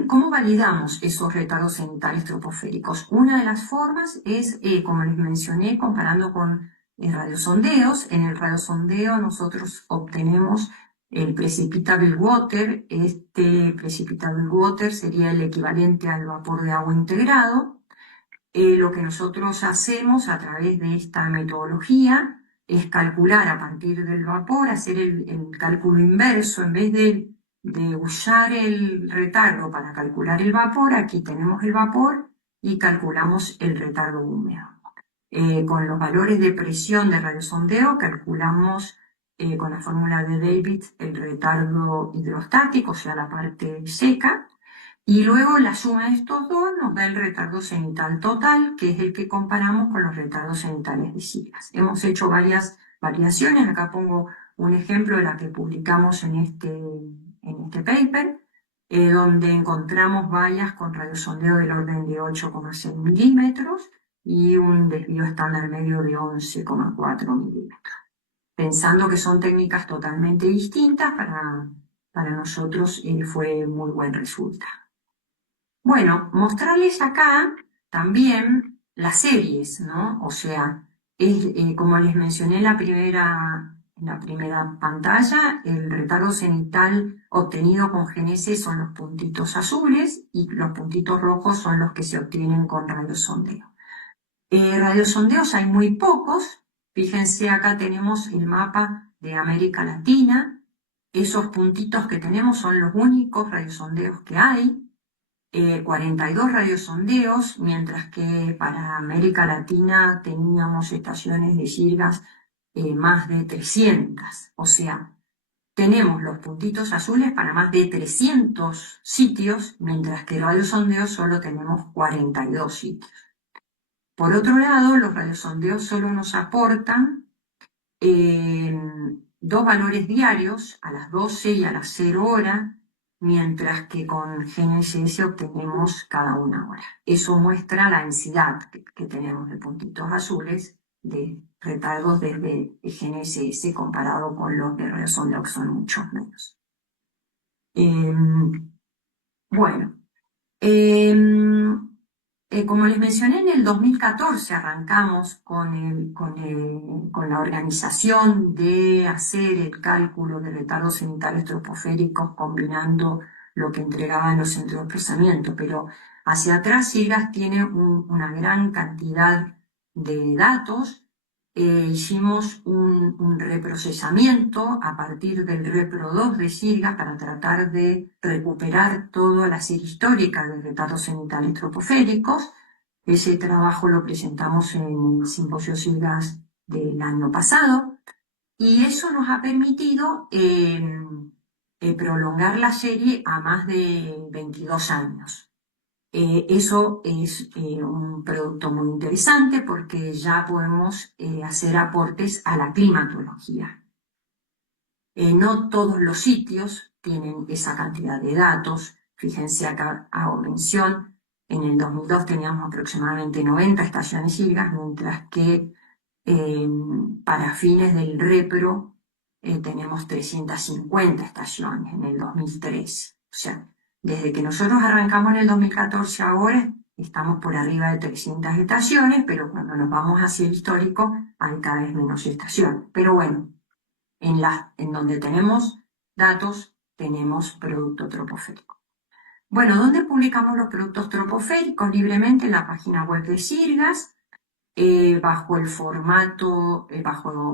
¿Cómo validamos esos retardos cenitales troposféricos? Una de las formas es, como les mencioné, comparando con radiosondeos. En el radiosondeo nosotros obtenemos el precipitable water. Este precipitable water sería el equivalente al vapor de agua integrado. Lo que nosotros hacemos a través de esta metodología es calcular a partir del vapor, hacer el cálculo inverso. En vez de usar el retardo para calcular el vapor, aquí tenemos el vapor y calculamos el retardo húmedo. Con los valores de presión de radiosondeo calculamos con la fórmula de David el retardo hidrostático, o sea, la parte seca, y luego la suma de estos dos nos da el retardo cenital total, que es el que comparamos con los retardos cenitales de sigas. Hemos hecho varias variaciones, acá pongo un ejemplo de la que publicamos en este paper, donde encontramos vallas con radiosondeo del orden de 8,6 milímetros y un desvío estándar medio de 11,4 milímetros. Pensando que son técnicas totalmente distintas, para nosotros fue muy buen resultado. Bueno, mostrarles acá también las series, ¿no? O sea, como les mencioné en la primera pantalla, el retardo cenital obtenido con GNSS son los puntitos azules y los puntitos rojos son los que se obtienen con radiosondeo. Radiosondeos hay muy pocos. Fíjense, acá tenemos el mapa de América Latina. Esos puntitos que tenemos son los únicos radiosondeos que hay. 42 radiosondeos, mientras que para América Latina teníamos estaciones de sigas más de 300. O sea, tenemos los puntitos azules para más de 300 sitios, mientras que radiosondeos solo tenemos 42 sitios. Por otro lado, los radiosondeos solo nos aportan 2 valores diarios a las 12 y a las 0 horas, mientras que con GNSS obtenemos cada 1 hora. Eso muestra la densidad que tenemos de puntitos azules de retardos desde GNSS comparado con los de radiosondeo, que son muchos menos. Bueno, como les mencioné, en el 2014 arrancamos con la organización de hacer el cálculo de retardos cenitales troposféricos combinando lo que entregaban los centros de procesamiento, pero hacia atrás SIGAS tiene una gran cantidad de datos. Hicimos un reprocesamiento a partir del Repro 2 de SIGAS para tratar de recuperar toda la serie histórica de retardos cenitales troposféricos. Ese trabajo lo presentamos en el simposio SIGAS del año pasado y eso nos ha permitido prolongar la serie a más de 22 años. Eso es un producto muy interesante porque ya podemos hacer aportes a la climatología. No todos los sitios tienen esa cantidad de datos. Fíjense, acá hago mención En el 2002 teníamos aproximadamente 90 estaciones hídricas, mientras que para fines del repro tenemos 350 estaciones en el 2003. O sea, desde que nosotros arrancamos en el 2014 ahora, estamos por arriba de 300 estaciones, pero cuando nos vamos hacia el histórico hay cada vez menos estaciones. Pero bueno, en donde tenemos datos, tenemos producto tropoférico. Bueno, ¿dónde publicamos los productos tropoféricos? Libremente en la página web de SIRGAS, bajo el formato,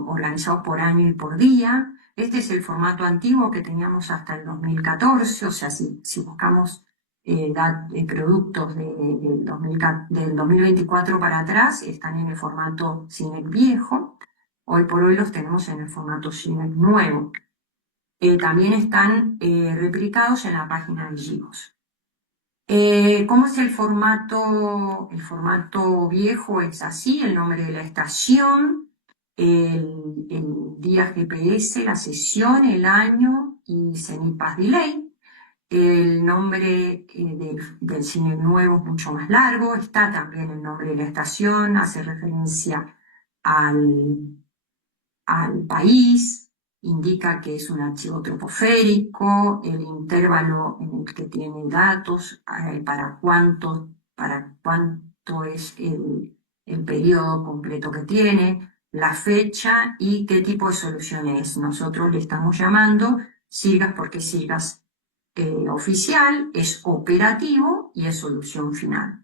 organizados por año y por día. Este es el formato antiguo que teníamos hasta el 2014, o sea, si buscamos productos del 2024 para atrás, están en el formato CINEC viejo. Hoy por hoy los tenemos en el formato CINEC nuevo. También están replicados en la página de GIVOS. ¿Cómo es el formato? El formato viejo es así: el nombre de la estación, el día GPS, la sesión, el año y CENIPAS delay. El nombre del cine nuevo es mucho más largo. Está también el nombre de la estación, hace referencia al país, indica que es un archivo tropoférico, el intervalo en el que tiene datos, para cuánto es el periodo completo que tiene, la fecha y qué tipo de solución es. Nosotros le estamos llamando SIRGAS porque SIRGAS oficial es operativo y es solución final.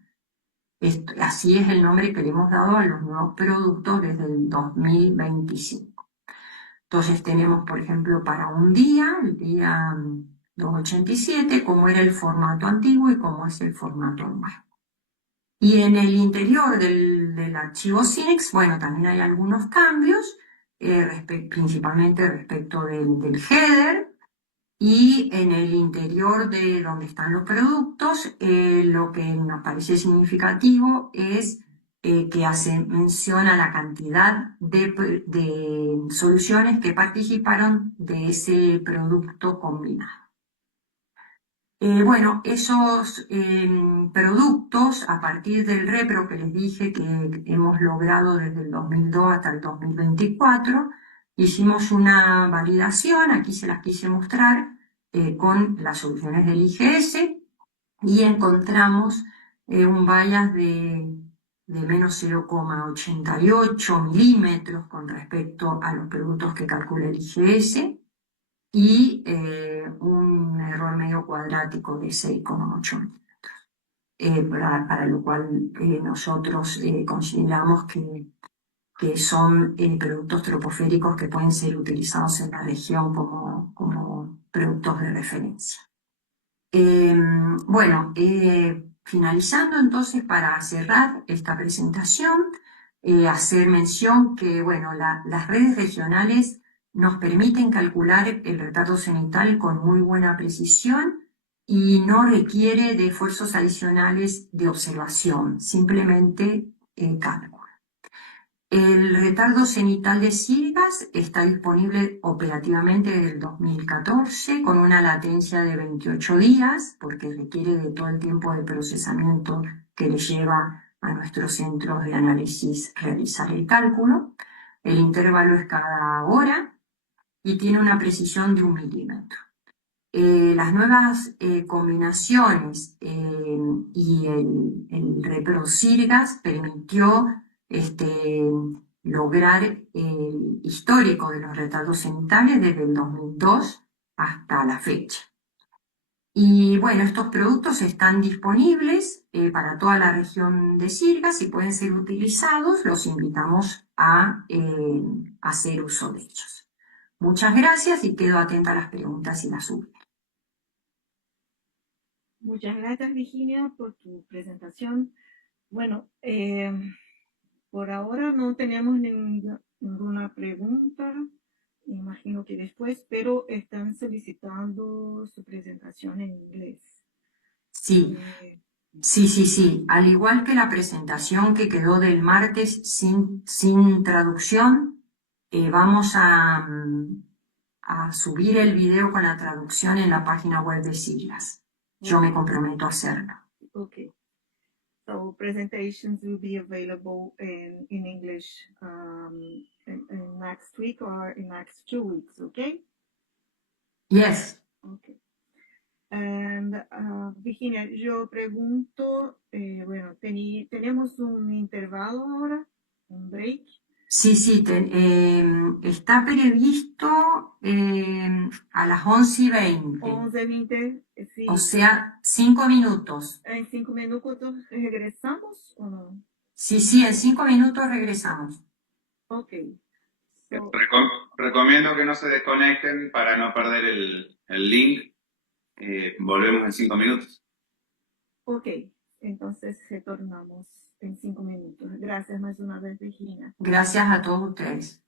Así es el nombre que le hemos dado a los nuevos productos desde el 2025. Entonces tenemos, por ejemplo, para un día, el día 287, cómo era el formato antiguo y cómo es el formato nuevo. Y en el interior del archivo CINEX, bueno, también hay algunos cambios, principalmente respecto del header. Y en el interior de donde están los productos, lo que nos parece significativo es que hace mención a la cantidad de soluciones que participaron de ese producto combinado. Bueno, esos productos, a partir del repro que les dije que hemos logrado desde el 2002 hasta el 2024, hicimos una validación, aquí se las quise mostrar, con las soluciones del IGS, y encontramos un bias de menos 0,88 milímetros con respecto a los productos que calcula el IGS, y un error medio cuadrático de 6,8 milímetros, para lo cual nosotros consideramos que son productos tropoféricos que pueden ser utilizados en la región como productos de referencia. Bueno, finalizando entonces, para cerrar esta presentación, hacer mención que, bueno, las redes regionales nos permiten calcular el retardo cenital con muy buena precisión y no requiere de esfuerzos adicionales de observación, simplemente cálculo. El retardo cenital de SIRGAS está disponible operativamente desde el 2014 con una latencia de 28 días, porque requiere de todo el tiempo de procesamiento que le lleva a nuestros centros de análisis realizar el cálculo. El intervalo es cada hora y tiene una precisión de 1 milímetro. Las nuevas combinaciones y el repro SIRGAS permitió lograr el histórico de los retardos cenitales desde el 2002 hasta la fecha. Y bueno, estos productos están disponibles para toda la región de SIRGAS y pueden ser utilizados. Los invitamos a hacer uso de ellos. Muchas gracias y quedo atenta a las preguntas y las súplicas. Muchas gracias, Virginia, por tu presentación. Bueno, por ahora no tenemos ninguna pregunta. Imagino que después, pero están solicitando su presentación en inglés. Sí. Sí. Al igual que la presentación que quedó del martes sin traducción, vamos a subir el video con la traducción en la página web de SIRGAS. Yo me comprometo a hacerlo. Ok. So presentations will be available in English in next week or in next 2 weeks, okay? Yes. Okay. And Virginia, yo pregunto, bueno, tenemos un intervalo ahora, un break. Sí, está previsto a las 11:20, 11:20, sí. o sea, 5 minutos. En 5 minutos regresamos o no? Sí, en 5 minutos regresamos. Ok. So, Recomiendo que no se desconecten para no perder el link. Volvemos en 5 minutos. ok, entonces retornamos en 5 minutos. Gracias más una vez, Virginia. Gracias a todos ustedes.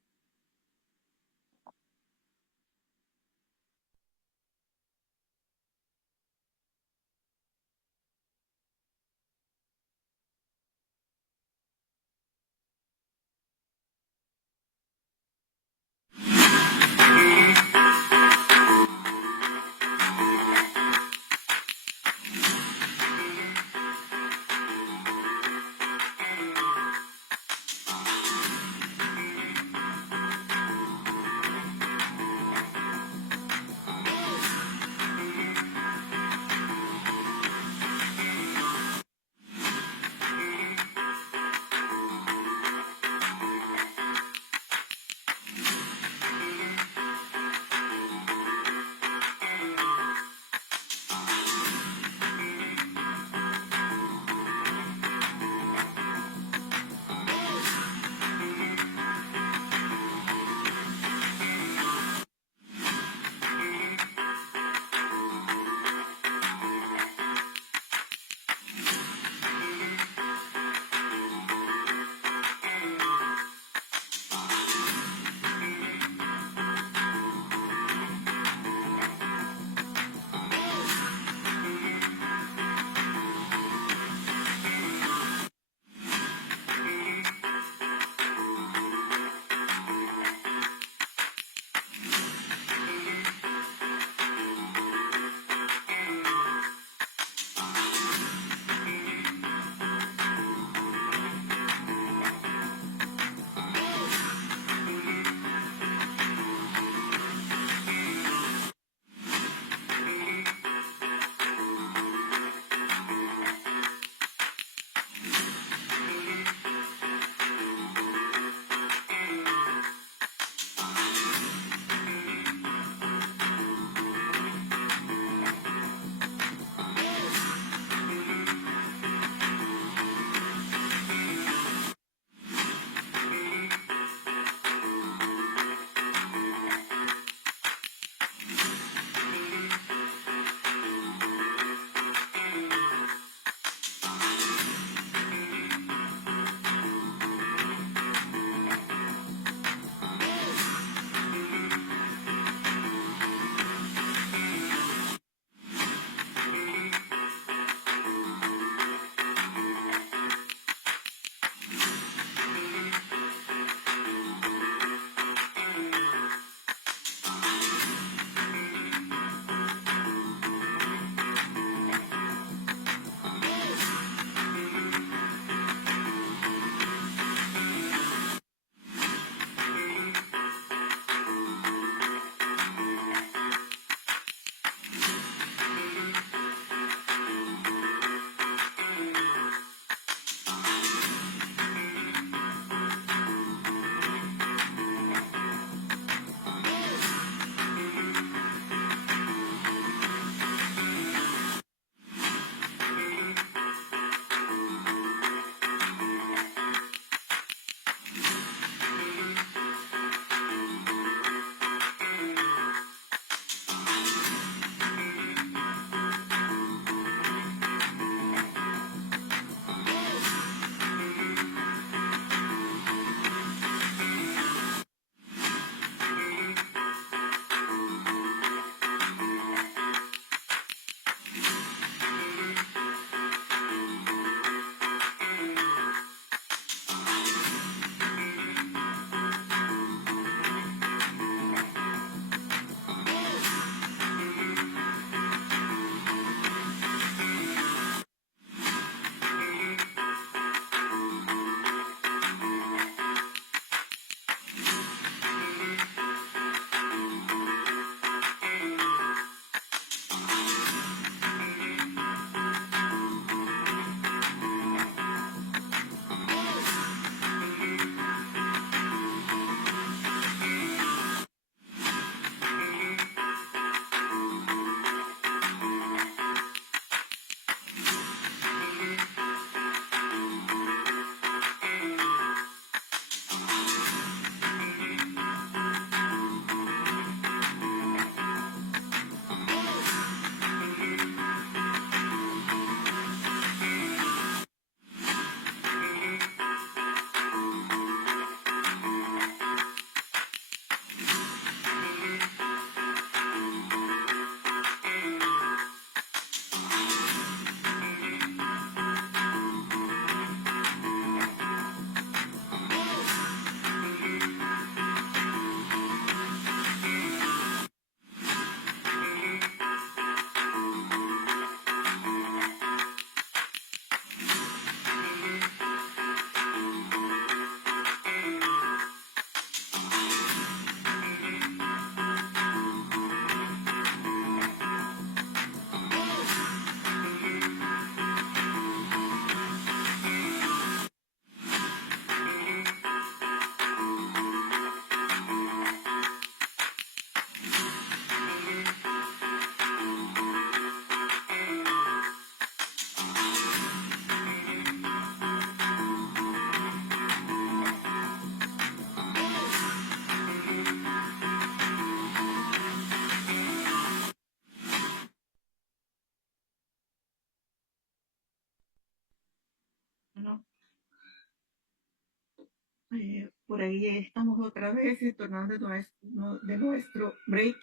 Por ahí estamos otra vez retornando de nuestro break.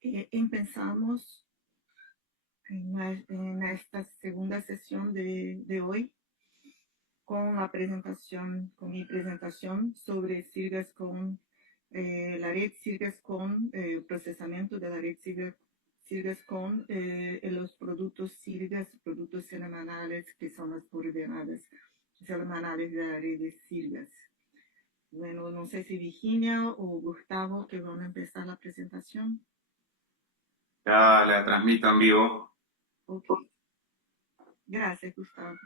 Empezamos en esta segunda sesión de hoy con mi presentación sobre Sirgascon, la red Sirgascon, procesamiento de la red Sirgascon, los productos Sirgas, productos semanales que son las coordenadas semanales de la red de Sirgas. Bueno, no sé si Virginia o Gustavo que van a empezar la presentación. Ya la transmito en vivo. Ok. Gracias, Gustavo.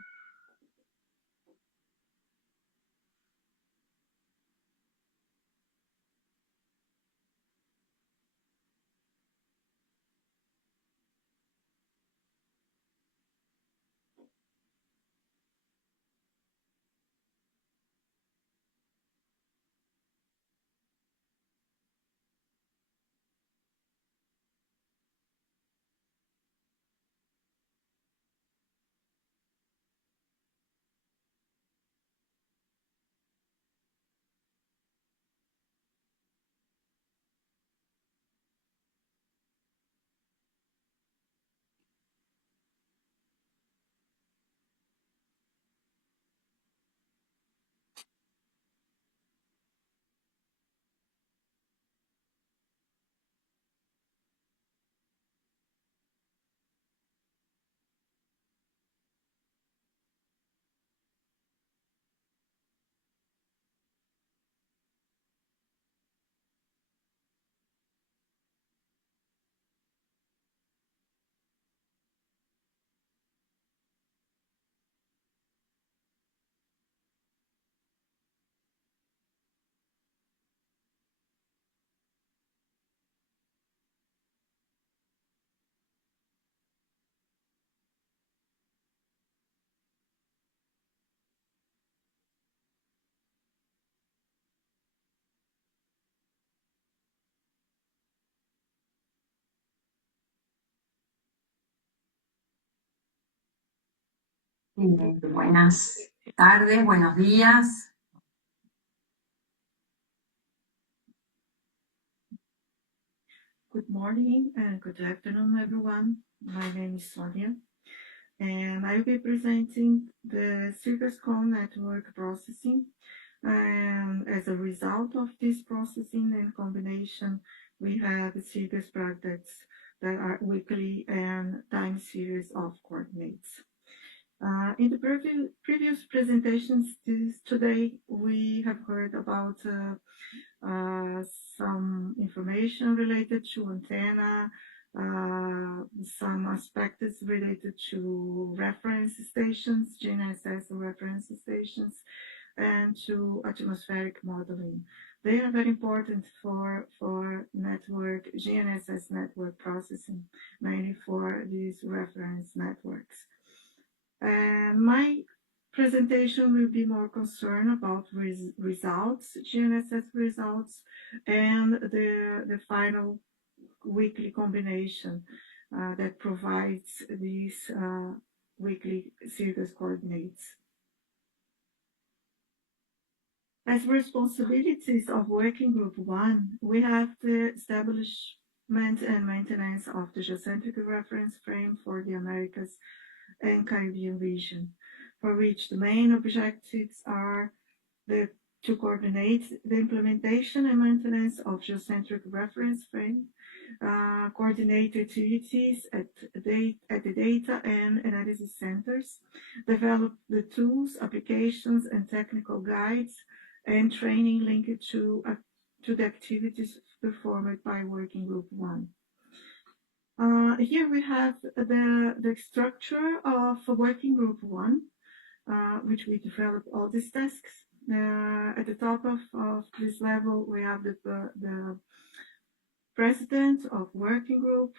Buenas tardes, buenos días. Good morning and good afternoon, everyone. My name is Sonia, and I will be presenting the Sirgascon network processing. And as a result of this processing and combination, we have Sirgas products that are weekly and time series of coordinates. In the previous presentations today, we have heard about some information related to antenna, some aspects related to reference stations, GNSS reference stations, and to atmospheric modeling. They are very important for network, GNSS network processing, mainly for these reference networks. And my presentation will be more concerned about results, GNSS results, and the final weekly combination that provides these weekly Sirgas coordinates. As responsibilities of Working Group 1, we have the establishment and maintenance of the geocentric reference frame for the Americas and Caribbean region, for which the main objectives are to coordinate the implementation and maintenance of geocentric reference frame, coordinate activities at the data and analysis centers, develop the tools, applications, and technical guides, and training linked to the activities performed by Working Group 1. Here we have the structure of Working Group 1, which we develop all these tasks. At the top of this level, we have the president of Working Group,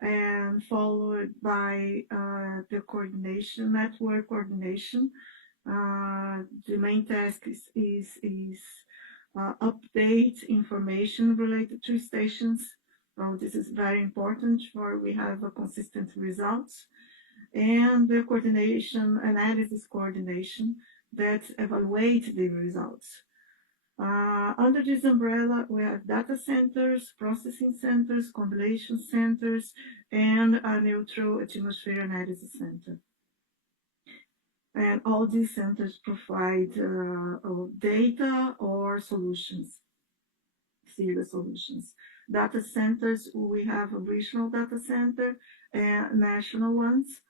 and followed by the coordination, network coordination. The main task is update information related to stations. So this is very important for we have a consistent results. And the coordination, analysis coordination, that evaluate the results. Under this umbrella, we have data centers, processing centers, compilation centers, and a neutral atmosphere analysis center. And all these centers provide data or solutions, serious solutions. Data centers, we have a regional data center and national ones,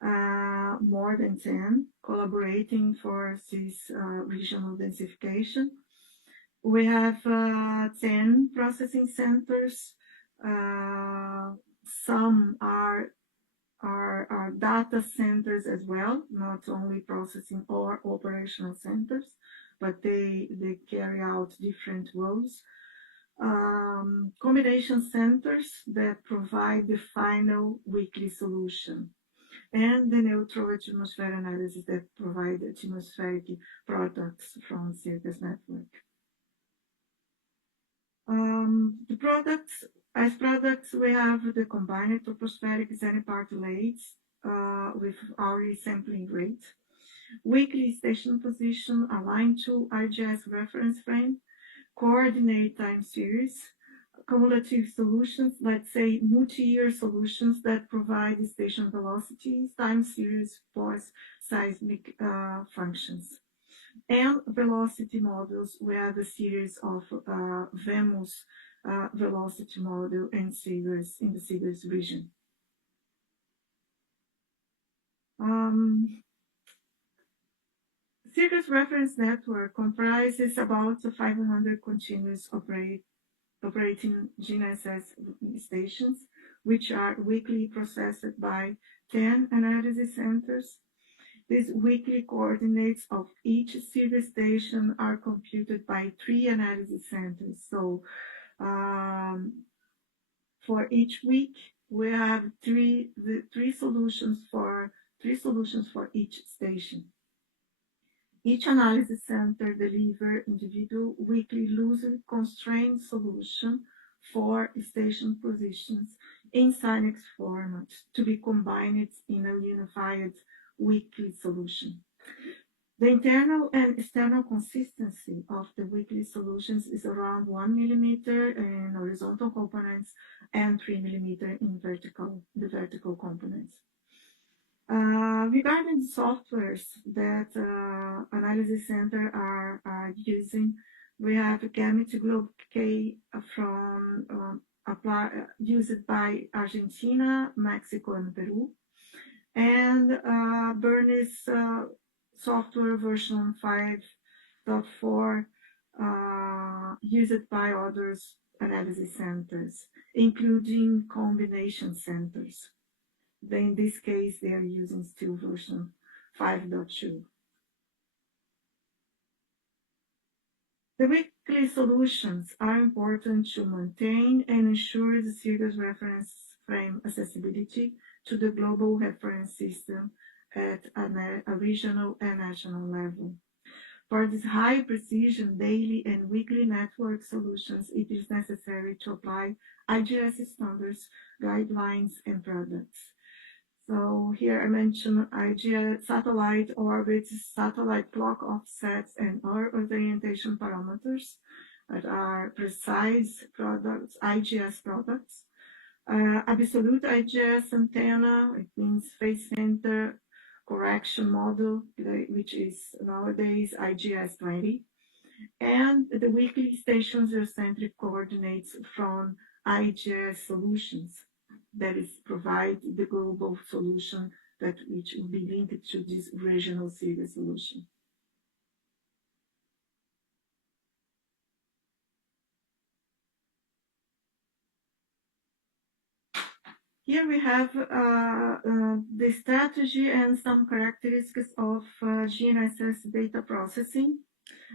more than 10, collaborating for this regional densification. We have 10 processing centers. Some are data centers as well, not only processing or operational centers, but they carry out different roles. Combination centers that provide the final weekly solution, and the neutral atmosphere analysis that provide atmospheric products from Circus Network. The products, as products, we have the combined tropospheric xenoparticulates with our sampling rate, weekly station position aligned to IGS reference frame, coordinate time series, cumulative solutions, let's say multi-year solutions that provide station velocities, time series for seismic functions. And velocity models, we have a series of VEMUS velocity model and series in the series region. Circus Reference Network comprises about 500 continuous operating GNSS stations, which are weekly processed by 10 analysis centers. These weekly coordinates of each series station are computed by 3 analysis centers. So for each week, we have three solutions for each station. Each analysis center delivers individual weekly loosely constrained solution for station positions in SINEX format to be combined in a unified weekly solution. The internal and external consistency of the weekly solutions is around 1 millimeter in horizontal components and 3 millimeter in the vertical components. Regarding the softwares that analysis center are using, we have Gamete Globe K from used by Argentina, Mexico, and Peru, and Bernis software version 5.4 used by other analysis centers, including combination centers. In this case, they are using still version 5.2. The weekly solutions are important to maintain and ensure the Circus reference frame accessibility to the global reference system at a regional and national level. For this high precision daily and weekly network solutions, it is necessary to apply IGS standards, guidelines, and products. So here I mention IGS satellite orbits, satellite clock offsets, and Earth orientation parameters that are precise products, IGS products. Absolute IGS antenna, it means phase center correction model, which is nowadays IGS 20. And the weekly station geocentric coordinates from IGS solutions. That is, provide the global solution that which will be linked to this regional series solution. Here we have the strategy and some characteristics of GNSS data processing.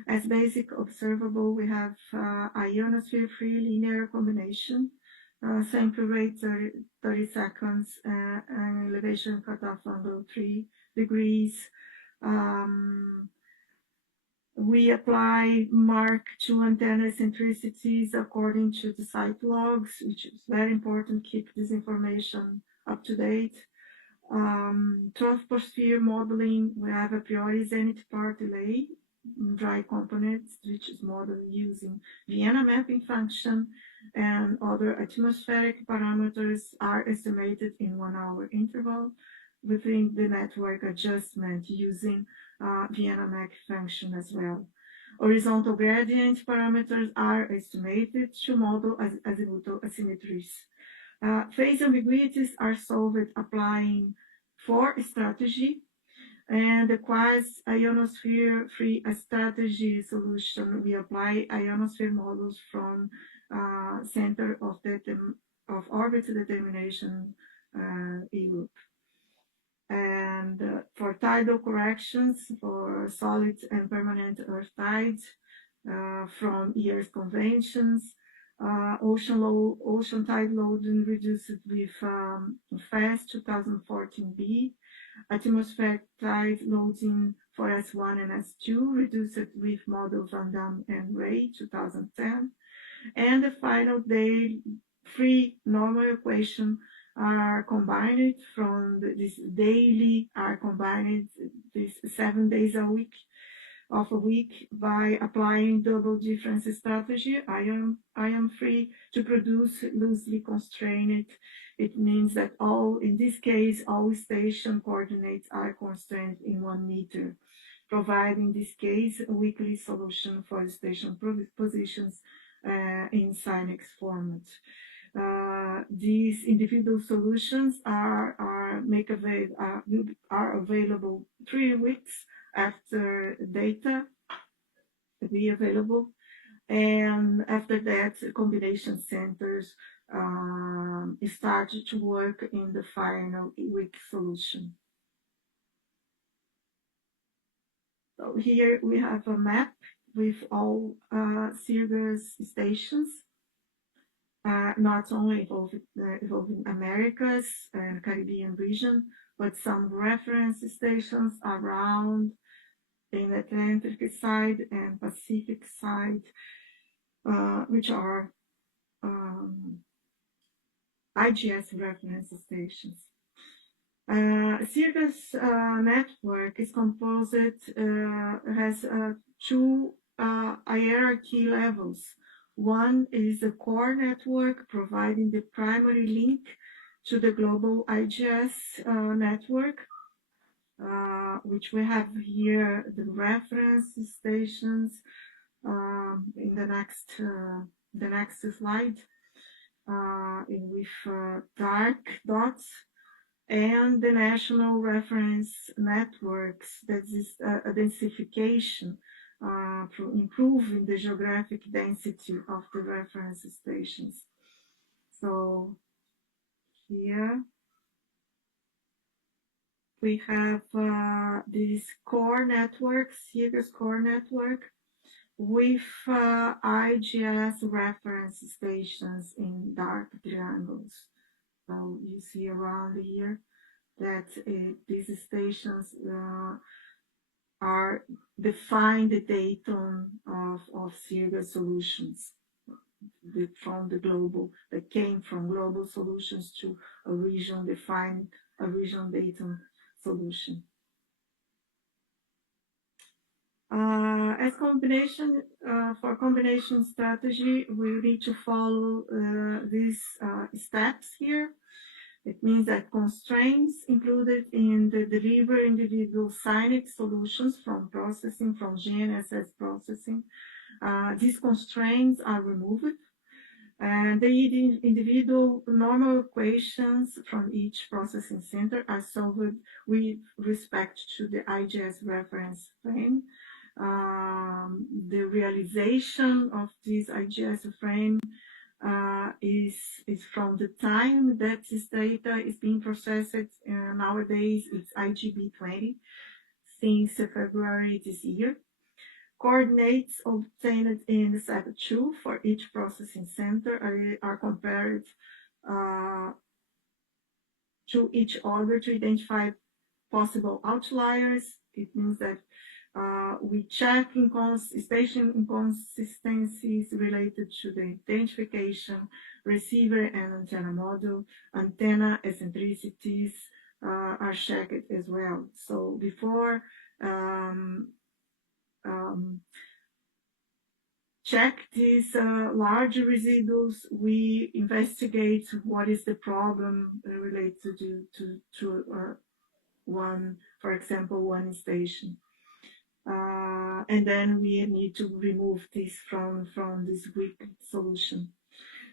As basic observable, we have ionosphere-free linear combination, sample rate 30 seconds, and elevation cutoff angle 3 degrees. We apply Mark II antenna centricities according to the site logs, which is very important, keep this information up to date. Troposphere modeling, we have a priori zenith part delay, dry components, which is modeled using Vienna mapping function, and other atmospheric parameters are estimated in 1 hour interval within the network adjustment using Vienna mapping function as well. Horizontal gradient parameters are estimated to model azimuthal asymmetries. Phase ambiguities are solved applying 4 strategy, and the quasi-ionosphere free strategy solution, we apply ionosphere models from center of orbit determination Europe. And for tidal corrections for solid and permanent earth tides from years conventions, ocean tide loading reduced with FAST 2014b, atmospheric tide loading for S1 and S2 reduced with model Van Dam and Ray 2010, and the final day free normal equation are combined from this daily are combined this 7 days a week by applying double difference strategy. I am free to produce loosely constrained. It means that in this case, all station coordinates are constrained in 1 meter, providing this case a weekly solution for the station positions in SINEX format. These individual solutions are available 3 weeks after data be available, and after that combination centers start to work in the final week solution. So here we have a map with all Cirrus stations, not only involving Americas and Caribbean region, but some reference stations around in the Atlantic side and Pacific side, which are IGS reference stations. Cirrus network is composed, has 2 hierarchy levels. One is the core network, providing the primary link to the global IGS network, which we have here the reference stations in the next slide, with dark dots, and the national reference networks, that is a densification, improving the geographic density of the reference stations. So here we have this core network, Cirrus core network, with IGS reference stations in dark triangles. So you see around here that these stations are define the datum of Cirrus solutions from the global, that came from global solutions to a region defined, a region datum solution. As combination, for combination strategy, we need to follow these steps here. It means that constraints included in the deliver individual SINEX solutions from processing, from GNSS processing, these constraints are removed, and the individual normal equations from each processing center are solved with respect to the IGS reference frame. The realization of this IGS frame is from the time that this data is being processed. Nowadays, it's IGB 20 since February this year. Coordinates obtained in the set 2 for each processing center are compared to each other to identify possible outliers. It means that we check station inconsistencies related to the identification, receiver and antenna model, antenna eccentricities, are checked as well. So before check these large residues, we investigate what is the problem related to one, for example, one station. And then we need to remove this from this weak solution.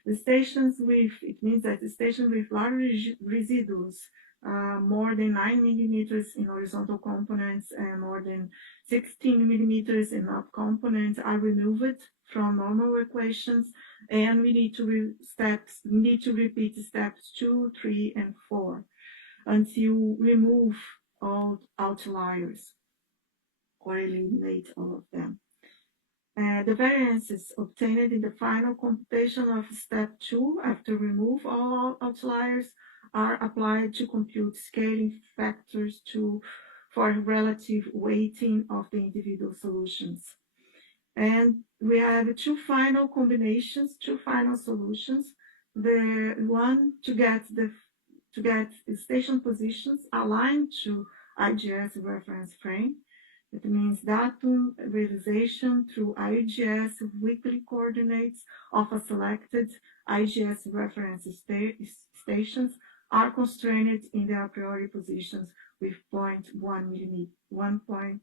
The stations with, it means that the station with large residues, more than 9 millimeters in horizontal components and more than 16 millimeters in up components are removed from normal equations, and we need to repeat steps 2, 3, and 4 until remove all outliers or eliminate all of them. The variances obtained in the final computation of step 2 after remove all outliers are applied to compute scaling factors for relative weighting of the individual solutions. And we have two final combinations, two final solutions. The one to get the station positions aligned to IGS reference frame. It means datum realization through IGS weekly coordinates of a selected IGS reference stations are constrained in their a priori positions with 1.1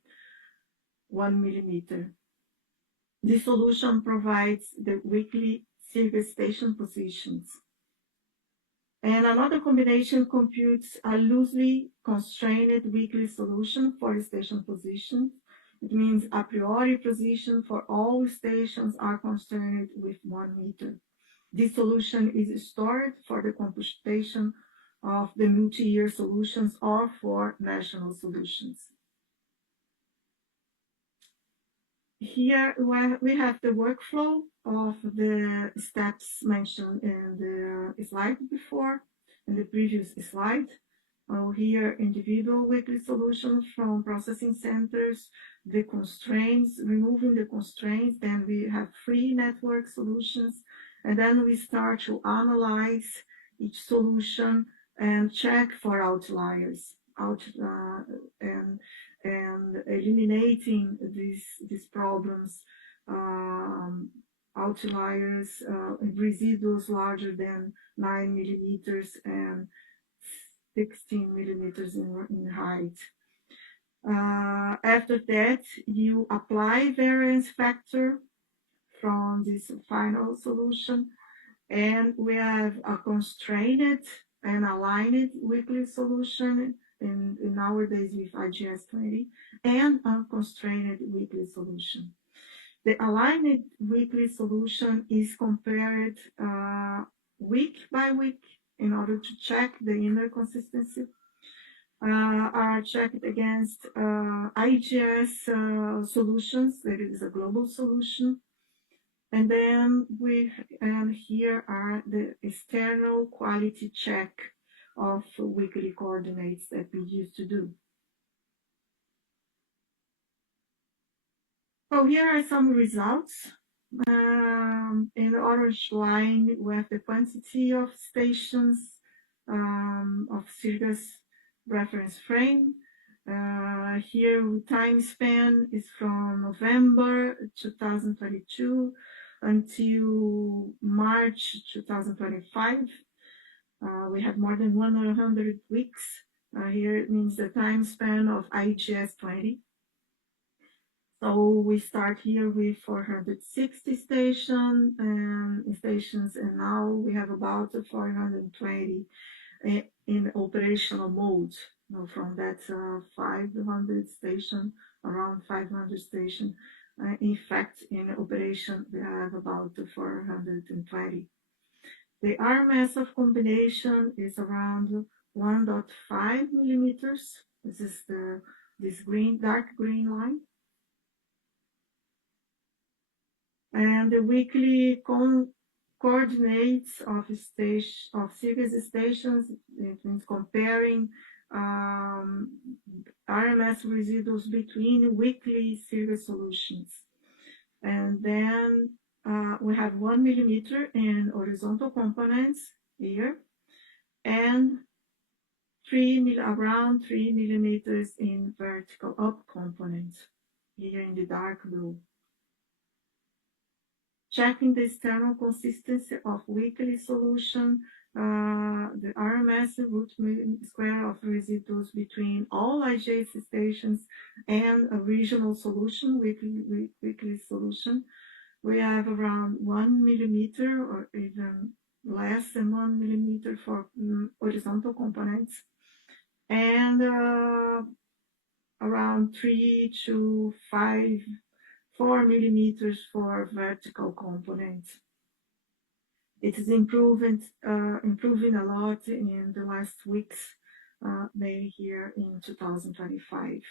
millimeter. This solution provides the weekly Sirga station positions. And another combination computes a loosely constrained weekly solution for station positions. It means a priori position for all stations are constrained with 1 meter. This solution is stored for the computation of the multi-year solutions or for national solutions. Here we have the workflow of the steps mentioned in the slide before, in the previous slide. Here, individual weekly solutions from processing centers, the constraints, removing the constraints, then we have free network solutions, and then we start to analyze each solution and check for outliers, and eliminating these problems, outliers, residuals larger than 9 millimeters and 16 millimeters in height. After that, you apply variance factor from this final solution, and we have a constrained and aligned weekly solution in nowadays with IGS 20, and unconstrained weekly solution. The aligned weekly solution is compared week by week in order to check the inner consistency. Are checked against IGS solutions. There is a global solution. And then here are the external quality check of weekly coordinates that we used to do. So here are some results. In the orange line, we have the quantity of stations of Sirga's reference frame. Here, time span is from November 2022 until March 2025. We have more than 100 weeks. Here it means the time span of IGS 20. So we start here with 460 stations, and now we have about 420 in operational mode. From that 500 station, around 500 station. In fact, in operation, we have about 420. The RMS of combination is around 1.5 millimeters. This is this dark green line. And the weekly coordinates of Sirga's stations, it means comparing RMS residuals between weekly Sirga solutions. And then we have 1 millimeter in horizontal components here, and around 3 millimeters in vertical up components, here in the dark blue. Checking the external consistency of weekly solution, the RMS root square of residues between all IGS stations and a regional solution, weekly solution. We have around 1 millimeter or even less than 1 millimeter for horizontal components, and around 3 to 4 millimeters for vertical components. It is improving a lot in the last weeks, mainly here in 2025.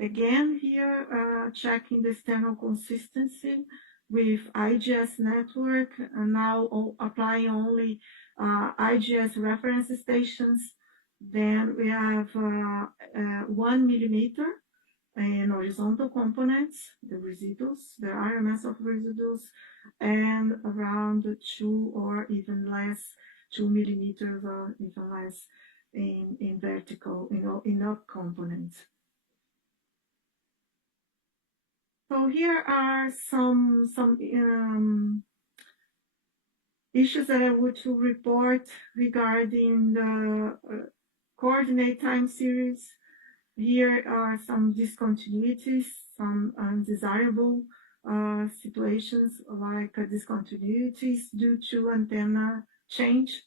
Again, here, checking the external consistency with IGS network, and now applying only IGS reference stations. Then we have 1 millimeter in horizontal components, the residuals, the RMS of residuals, and around 2 or even less, 2 millimeters or even less in vertical, in up components. So here are some issues that I would to report regarding the coordinate time series. Here are some discontinuities, some undesirable situations like discontinuities due to antenna change.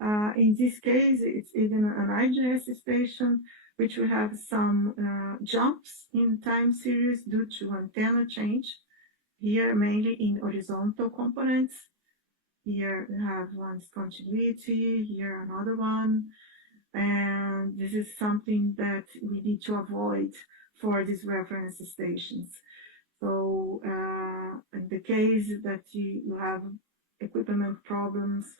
In this case, it's even an IGS station, which will have some jumps in time series due to antenna change. Here, mainly in horizontal components. Here we have one discontinuity, here another one. And this is something that we need to avoid for these reference stations. So in the case that you have equipment problems,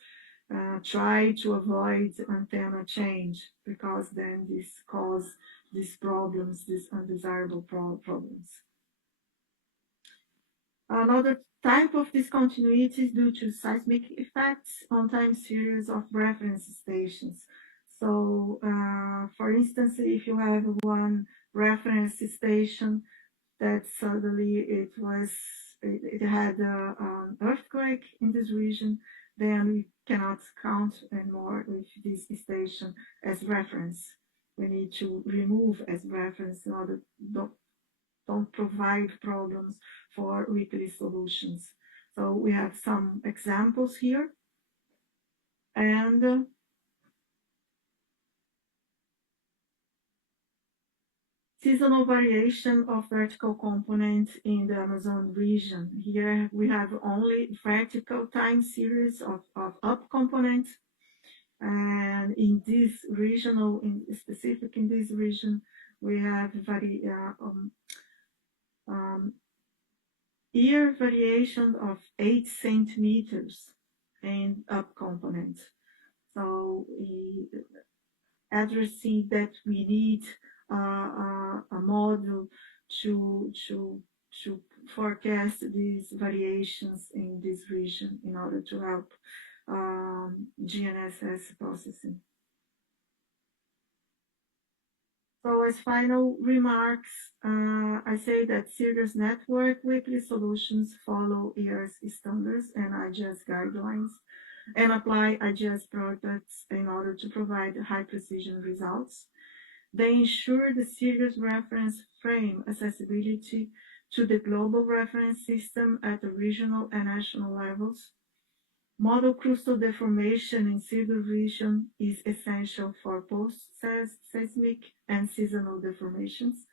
try to avoid antenna change, because then this causes these problems, these undesirable problems. Another type of discontinuity is due to seismic effects on time series of reference stations. So, for instance, if you have one reference station that suddenly it had an earthquake in this region, then we cannot count anymore with this station as reference. We need to remove as reference in order don't provide problems for weekly solutions. So we have some examples here. And seasonal variation of vertical components in the Amazon region. Here we have only vertical time series of up components. And in this regional, specific in this region, we have year variation of 8 centimeters in up components. So addressing that we need a model to forecast these variations in this region in order to help GNSS processing. So as final remarks, I say that Sirius Network weekly solutions follow ERS standards and IGS guidelines and apply IGS products in order to provide high precision results. They ensure the Sirius reference frame accessibility to the global reference system at the regional and national levels. Model crustal deformation in Sirius region is essential for post-seismic and seasonal deformations.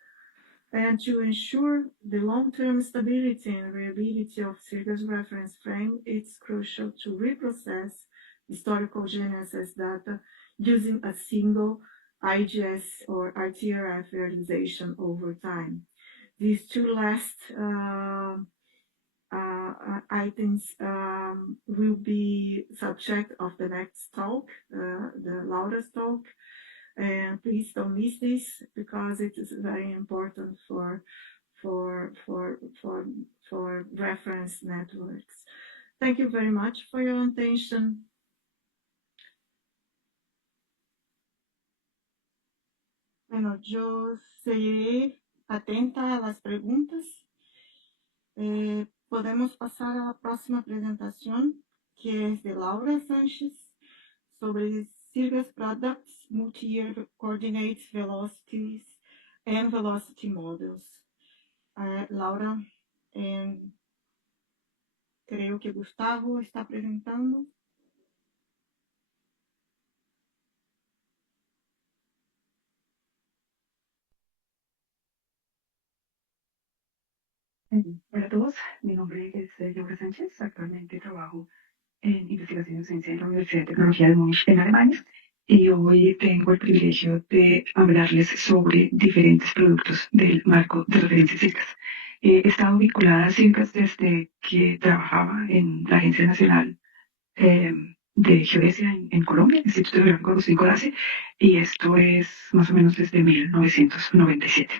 And to ensure the long-term stability and reliability of Sirius reference frame, it's crucial to reprocess historical GNSS data using a single IGS or RTRF realization over time. These two last items will be subject of the next talk, the Laura's talk, and please don't miss this because it is very important for reference networks. Thank you very much for your attention. Bueno, yo seguiré atenta a las preguntas. Podemos pasar a la próxima presentación, que es de Laura Sánchez, sobre Sirgas Products, Multi-Year Coordinates Velocities and Velocity Models. Laura, creo que Gustavo está presentando. Hola a todos, mi nombre es Laura Sánchez, actualmente trabajo en investigación y docencia en la Universidad de Tecnología de Múnich en Alemania y hoy tengo el privilegio de hablarles sobre diferentes productos del marco de referencia CIRCAS. He estado vinculada a CIRCAS desde que trabajaba en la Agencia Nacional de Geodesia en Colombia, el Instituto Geográfico Agustín Codazzi, y esto es más o menos desde 1997.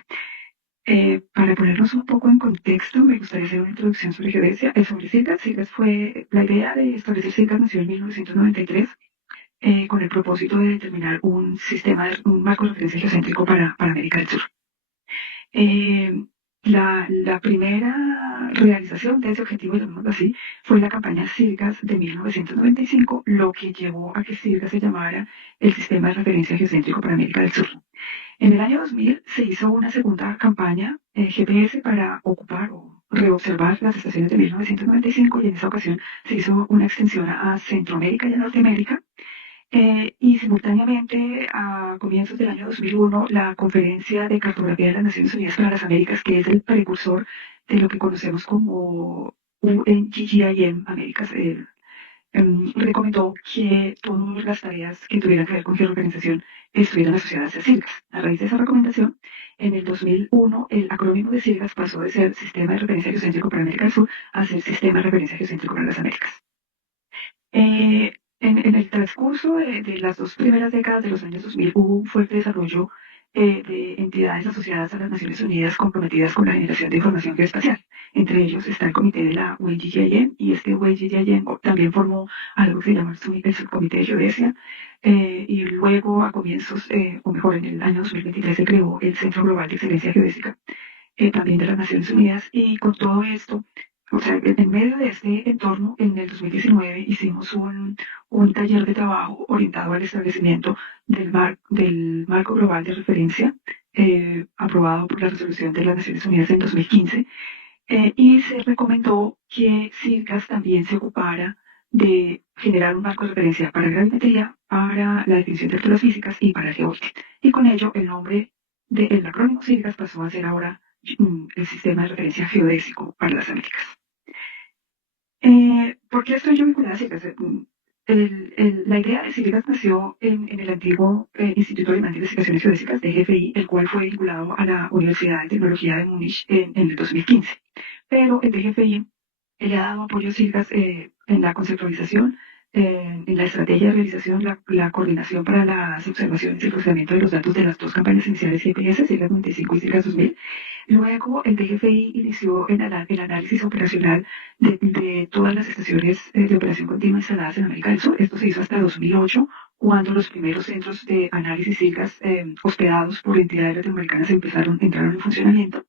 Para ponernos un poco en contexto, me gustaría hacer una introducción sobre geodesia, sobre CIRCAS. CIRCAS fue, la idea de establecer CIRCAS nació en 1993 con el propósito de determinar un marco de referencia geocéntrico para América del Sur. La primera realización de ese objetivo, llamémoslo así, fue la campaña CIRCAS de 1995, lo que llevó a que CIRCAS se llamara el Sistema de Referencia Geocéntrico para América del Sur. En el año 2000 se hizo una segunda campaña GPS para ocupar o reobservar las estaciones de 1995 y en esa ocasión se hizo una extensión a Centroamérica y a Norteamérica. Y simultáneamente, a comienzos del año 2001, la Conferencia de Cartografía de las Naciones Unidas para las Américas, que es el precursor de lo que conocemos como UNGGIM Américas, recomendó que todas las tareas que tuvieran que ver con georganización estuvieran asociadas a CIRCAS. A raíz de esa recomendación, en el 2001, el acrónimo de CIRCAS pasó de ser Sistema de Referencia Geocéntrico para América del Sur a ser Sistema de Referencia Geocéntrico para las Américas. En el transcurso de las dos primeras décadas de los años 2000 hubo un fuerte desarrollo de entidades asociadas a las Naciones Unidas comprometidas con la generación de información geoespacial. Entre ellos está el comité de la UNGGIM y este UNGGIM también formó algo que se llama el subcomité de geodesia y luego a comienzos, o mejor en el año 2023 se creó el Centro Global de Excelencia Geodésica también de las Naciones Unidas y con todo esto o sea, en medio de este entorno, en el 2019 hicimos un taller de trabajo orientado al establecimiento del marco global de referencia, aprobado por la resolución de las Naciones Unidas en 2015, y se recomendó que CIRCAS también se ocupara de generar un marco de referencia para gravimetría, para la definición de alturas físicas y para el geovoltio. Y con ello el nombre del acrónimo CIRCAS pasó a ser ahora el Sistema de Referencia Geodésico para las Américas. ¿Por qué estoy yo vinculada a CIRCAS? La idea de CIRCAS nació en el antiguo Instituto Alemán de Investigaciones Geodésicas, DGFI, el cual fue vinculado a la Universidad de Tecnología de Múnich en el 2015. Pero el DGFI le ha dado apoyo a CIRCAS en la conceptualización, en la estrategia de realización, la coordinación para las observaciones y el procesamiento de los datos de las dos campañas iniciales GPS, CIRCAS 95 y CIRCAS 2000. Luego, el DGFI inició el análisis operacional de todas las estaciones de operación continua instaladas en América del Sur. Esto se hizo hasta 2008, cuando los primeros centros de análisis CIRCAS hospedados por entidades latinoamericanas entraron en funcionamiento.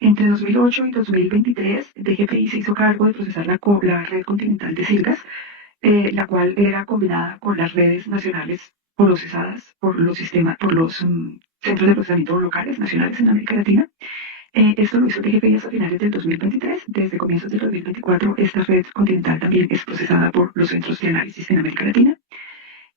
Entre 2008 y 2023, DGFI se hizo cargo de procesar la red continental de CIRCAS, la cual era combinada con las redes nacionales procesadas por los centros de procesamiento locales nacionales en América Latina. Esto lo hizo DGFI hasta finales del 2023. Desde comienzos del 2024, esta red continental también es procesada por los centros de análisis en América Latina.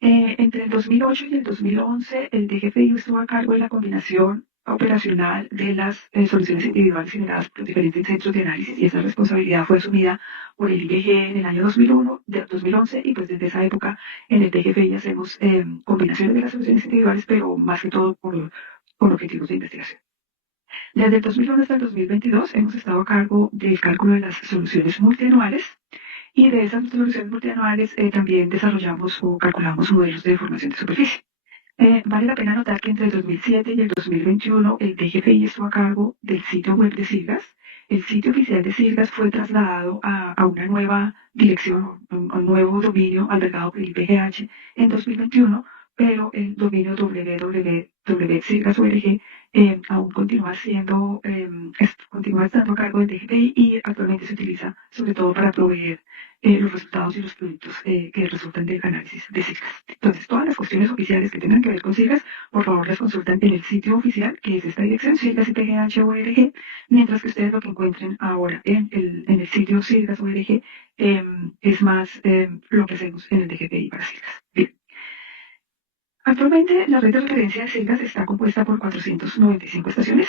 Entre el 2008 y el 2011, el DGFI estuvo a cargo de la combinación operacional de las soluciones individuales generadas por los diferentes centros de análisis y esa responsabilidad fue asumida por el IBG en el año 2011 y pues desde esa época en el DGFI hacemos combinaciones de las soluciones individuales, pero más que todo por objetivos de investigación. Desde el 2001 hasta el 2022 hemos estado a cargo del cálculo de las soluciones multianuales y de esas soluciones multianuales también desarrollamos o calculamos modelos de deformación de superficie. Vale la pena notar que entre el 2007 y el 2021 el DGFI estuvo a cargo del sitio web de CIRCAS. El sitio oficial de CIRCAS fue trasladado a una nueva dirección, a un nuevo dominio albergado por el IPGH en 2021, pero el dominio www.siglas.org aún continúa continúa estando a cargo del DGPI y actualmente se utiliza sobre todo para proveer los resultados y los productos que resultan del análisis de siglas. Entonces, todas las cuestiones oficiales que tengan que ver con siglas, por favor las consultan en el sitio oficial, que es esta dirección, siglas.ipgh.org, mientras que ustedes lo que encuentren ahora en el sitio siglas.org es más lo que hacemos en el DGPI para siglas. Bien. Actualmente la red de referencia de siglas está compuesta por 495 estaciones,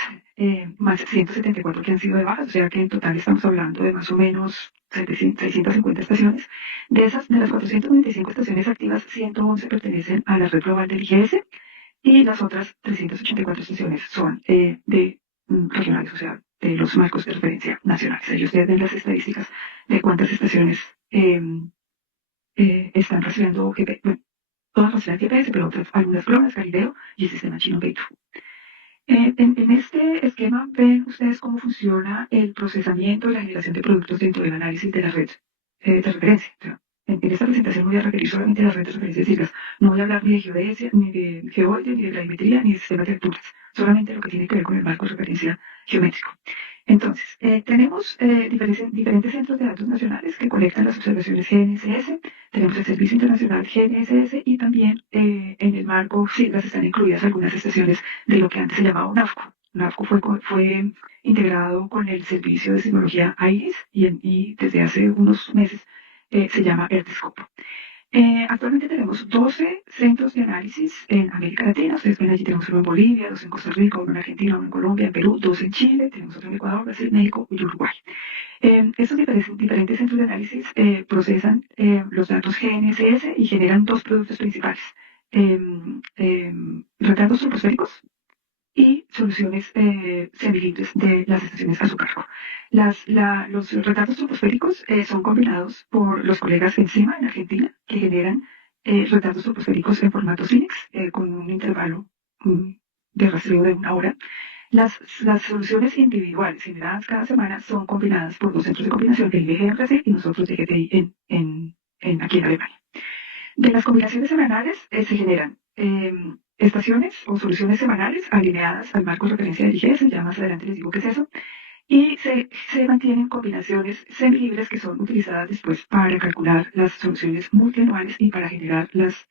más 174 que han sido de bajas, o sea que en total estamos hablando de más o menos 650 estaciones. De las 495 estaciones activas, 111 pertenecen a la red global del IGS y las otras 384 estaciones son regionales, o sea, de los marcos de referencia nacionales. Ahí ustedes ven las estadísticas de cuántas estaciones están recibiendo GPS, bueno, todas reciben GPS, pero otras, algunas GLONASS, Galileo y el sistema chino Beidou. En este esquema ven ustedes cómo funciona el procesamiento y la generación de productos dentro del análisis de la red de referencia. O sea, en esta presentación voy a referir solamente a la red de referencia de siglas. No voy a hablar ni de geodesia, ni de geoide, ni de gravimetría, ni de sistemas de alturas. Solamente lo que tiene que ver con el marco de referencia geométrico. Entonces, tenemos diferentes centros de datos nacionales que colectan las observaciones GNSS. Tenemos el Servicio Internacional GNSS y también en el marco siglas están incluidas algunas estaciones de lo que antes se llamaba UNAFCO. UNAFCO fue integrado con el Servicio de Sismología IRIS y desde hace unos meses se llama EarthScope. Actualmente tenemos 12 centros de análisis en América Latina. Ustedes ven allí tenemos uno en Bolivia, 2 en Costa Rica, uno en Argentina, uno en Colombia, en Perú, 2 en Chile, tenemos otro en Ecuador, Brasil, México y Uruguay. Estos diferentes centros de análisis procesan los datos GNSS y generan dos productos principales. Retratos troposféricos y soluciones semilibres de las estaciones a su cargo. Los retratos troposféricos son combinados por los colegas Encima en Argentina, que generan retratos troposféricos en formato CINEX con un intervalo de rastreo de 1 hora. Las soluciones individuales generadas cada semana son combinadas por 2 centros de combinación, el IBG en Brasil y nosotros de GPI aquí en Alemania. De las combinaciones semanales se generan estaciones o soluciones semanales alineadas al marco de referencia del IGS, ya más adelante les digo qué es eso, y se mantienen combinaciones semilibres que son utilizadas después para calcular las soluciones multianuales y para generar las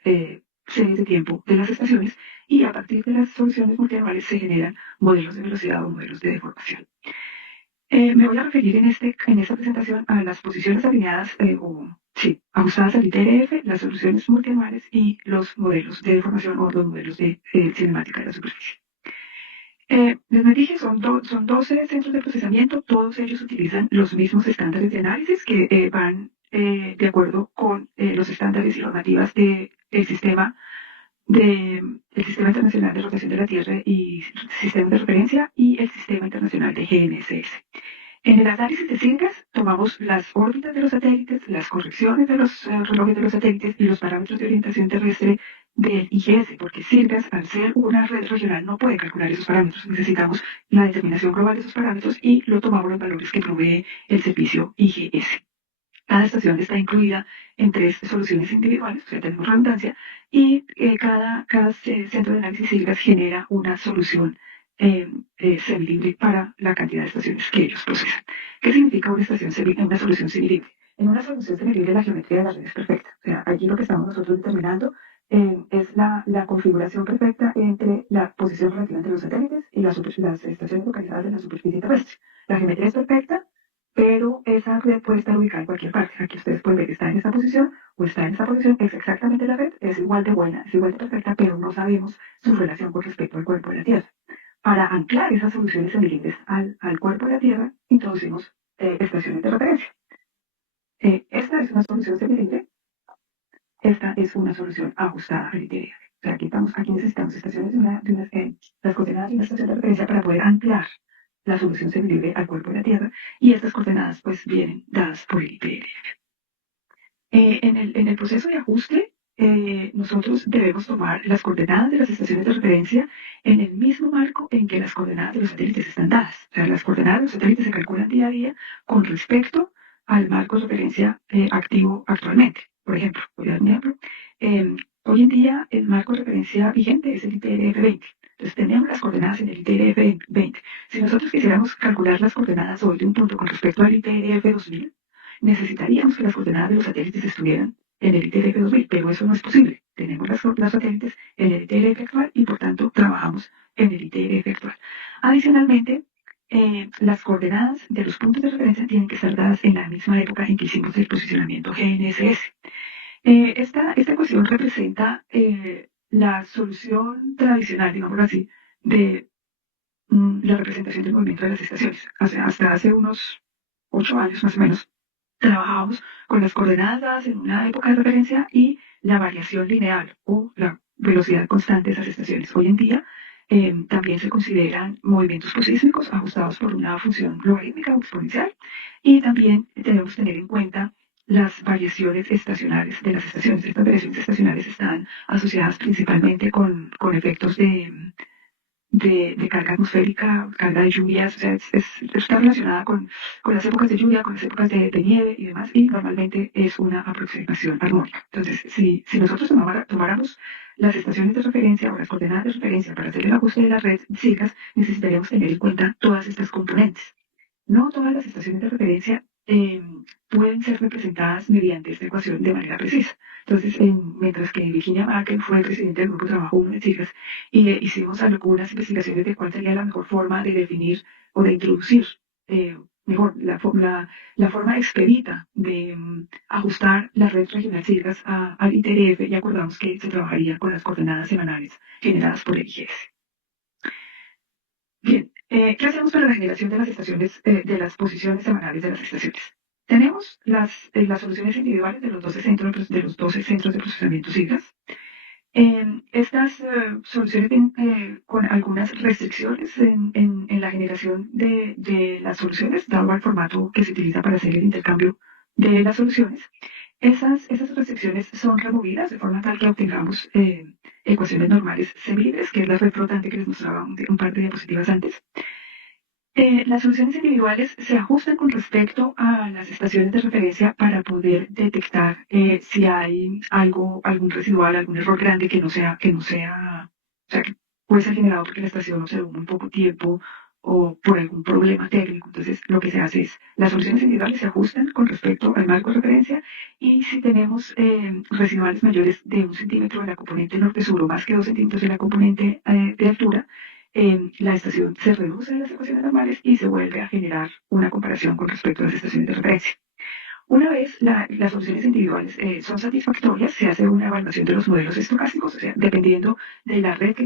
series de tiempo de las estaciones, y a partir de las soluciones multianuales se generan modelos de velocidad o modelos de deformación. Me voy a referir en esta presentación a las posiciones alineadas ajustadas al ITRF, las soluciones multianuales y los modelos de deformación o los modelos de cinemática de la superficie. Les dije, son 12 centros de procesamiento, todos ellos utilizan los mismos estándares de análisis que van de acuerdo con los estándares y normativas del sistema internacional de rotación de la Tierra y sistemas de referencia y el sistema internacional de GNSS. En el análisis de siglas tomamos las órbitas de los satélites, las correcciones de los relojes de los satélites y los parámetros de orientación terrestre del IGS, porque siglas, al ser una red regional, no puede calcular esos parámetros. Necesitamos la determinación global de esos parámetros y lo tomamos los valores que provee el servicio IGS. Cada estación está incluida en 3 soluciones individuales, o sea, tenemos redundancia, y cada centro de análisis siglas genera una solución semilibre para la cantidad de estaciones que ellos procesan. ¿Qué significa una solución semilibre? En una solución semilibre la geometría de la red es perfecta. O sea, allí lo que estamos nosotros determinando es la configuración perfecta entre la posición relativa entre los satélites y las estaciones localizadas en la superficie terrestre. La geometría es perfecta, pero esa red puede estar ubicada en cualquier parte. Aquí ustedes pueden ver que está en esta posición o está en esta posición, es exactamente la red, es igual de buena, es igual de perfecta, pero no sabemos su relación con respecto al cuerpo de la Tierra. Para anclar esas soluciones semilibres al cuerpo de la Tierra, introducimos estaciones de referencia. Esta es una solución semilibre, esta es una solución ajustada al ITRF. O sea, aquí necesitamos estaciones las coordenadas de una estación de referencia para poder anclar la solución semilibre al cuerpo de la Tierra, y estas coordenadas pues vienen dadas por el IPRF. En el proceso de ajuste, nosotros debemos tomar las coordenadas de las estaciones de referencia en el mismo marco en que las coordenadas de los satélites están dadas. O sea, las coordenadas de los satélites se calculan día a día con respecto al marco de referencia activo actualmente. Por ejemplo, voy a dar un ejemplo. Hoy en día el marco de referencia vigente es el ITRF 20. Entonces tenemos las coordenadas en el ITRF 20. Si nosotros quisiéramos calcular las coordenadas hoy de un punto con respecto al ITRF 2000, necesitaríamos que las coordenadas de los satélites estuvieran en el ITRF 2000, pero eso no es posible. Tenemos las satélites en el ITRF actual y por tanto trabajamos en el ITRF actual. Adicionalmente, las coordenadas de los puntos de referencia tienen que estar dadas en la misma época en que hicimos el posicionamiento GNSS. Esta ecuación representa la solución tradicional, digámoslo así, de la representación del movimiento de las estaciones. Hasta hace unos 8 años más o menos, trabajábamos con las coordenadas dadas en una época de referencia y la variación lineal o la velocidad constante de esas estaciones. Hoy en día también se consideran movimientos posísmicos ajustados por una función logarítmica o exponencial y también debemos tener en cuenta las variaciones estacionales de las estaciones. Estas variaciones estacionales están asociadas principalmente con efectos de carga atmosférica, carga de lluvias, o sea, está relacionada con las épocas de lluvia, con las épocas de nieve y demás, y normalmente es una aproximación armónica. Entonces, si nosotros tomáramos las estaciones de referencia o las coordenadas de referencia para hacer el ajuste de la red SIGAS, necesitaríamos tener en cuenta todas estas componentes. No todas las estaciones de referencia pueden ser representadas mediante esta ecuación de manera precisa. Entonces, mientras que Virginia Marken fue el presidente del Grupo de Trabajo 1 de SIGAS y hicimos algunas investigaciones de cuál sería la mejor forma de definir o de introducir mejor la forma expedita de ajustar la red regional SIGAS al ITRF y acordamos que se trabajaría con las coordenadas semanales generadas por el IGS. Bien, ¿qué hacemos para la generación de las estaciones, de las posiciones semanales de las estaciones? Tenemos las soluciones individuales de los 12 centros de procesamiento SIGAS. Estas soluciones vienen con algunas restricciones en la generación de las soluciones, dado el formato que se utiliza para hacer el intercambio de las soluciones. Esas restricciones son removidas de forma tal que obtengamos ecuaciones normales semilibres, que es la red flotante que les mostraba un par de diapositivas antes. Las soluciones individuales se ajustan con respecto a las estaciones de referencia para poder detectar si hay algún residual, algún error grande que no sea, o sea, que puede ser generado porque la estación observó muy poco tiempo o por algún problema técnico. Entonces, lo que se hace es, las soluciones individuales se ajustan con respecto al marco de referencia y si tenemos residuales mayores de 1 centímetro de la componente norte-sur o más que 2 centímetros de la componente de altura, la estación se reduce de las ecuaciones normales y se vuelve a generar una comparación con respecto a las estaciones de referencia. Una vez las soluciones individuales son satisfactorias, se hace una evaluación de los modelos estocásticos, o sea, dependiendo de la red que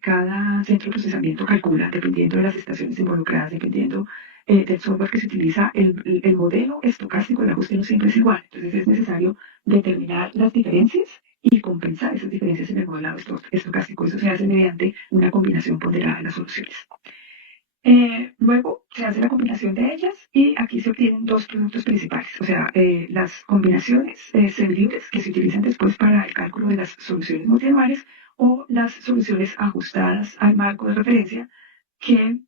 cada centro de procesamiento calcula, dependiendo de las estaciones involucradas, dependiendo del software que se utiliza, el modelo estocástico del ajuste no siempre es igual. Entonces es necesario determinar las diferencias y compensar esas diferencias en el modelado estocástico. Eso se hace mediante una combinación ponderada de las soluciones. Luego se hace la combinación de ellas y aquí se obtienen dos productos principales, o sea, las combinaciones semilibres que se utilizan después para el cálculo de las soluciones multianuales o las soluciones ajustadas al marco de referencia que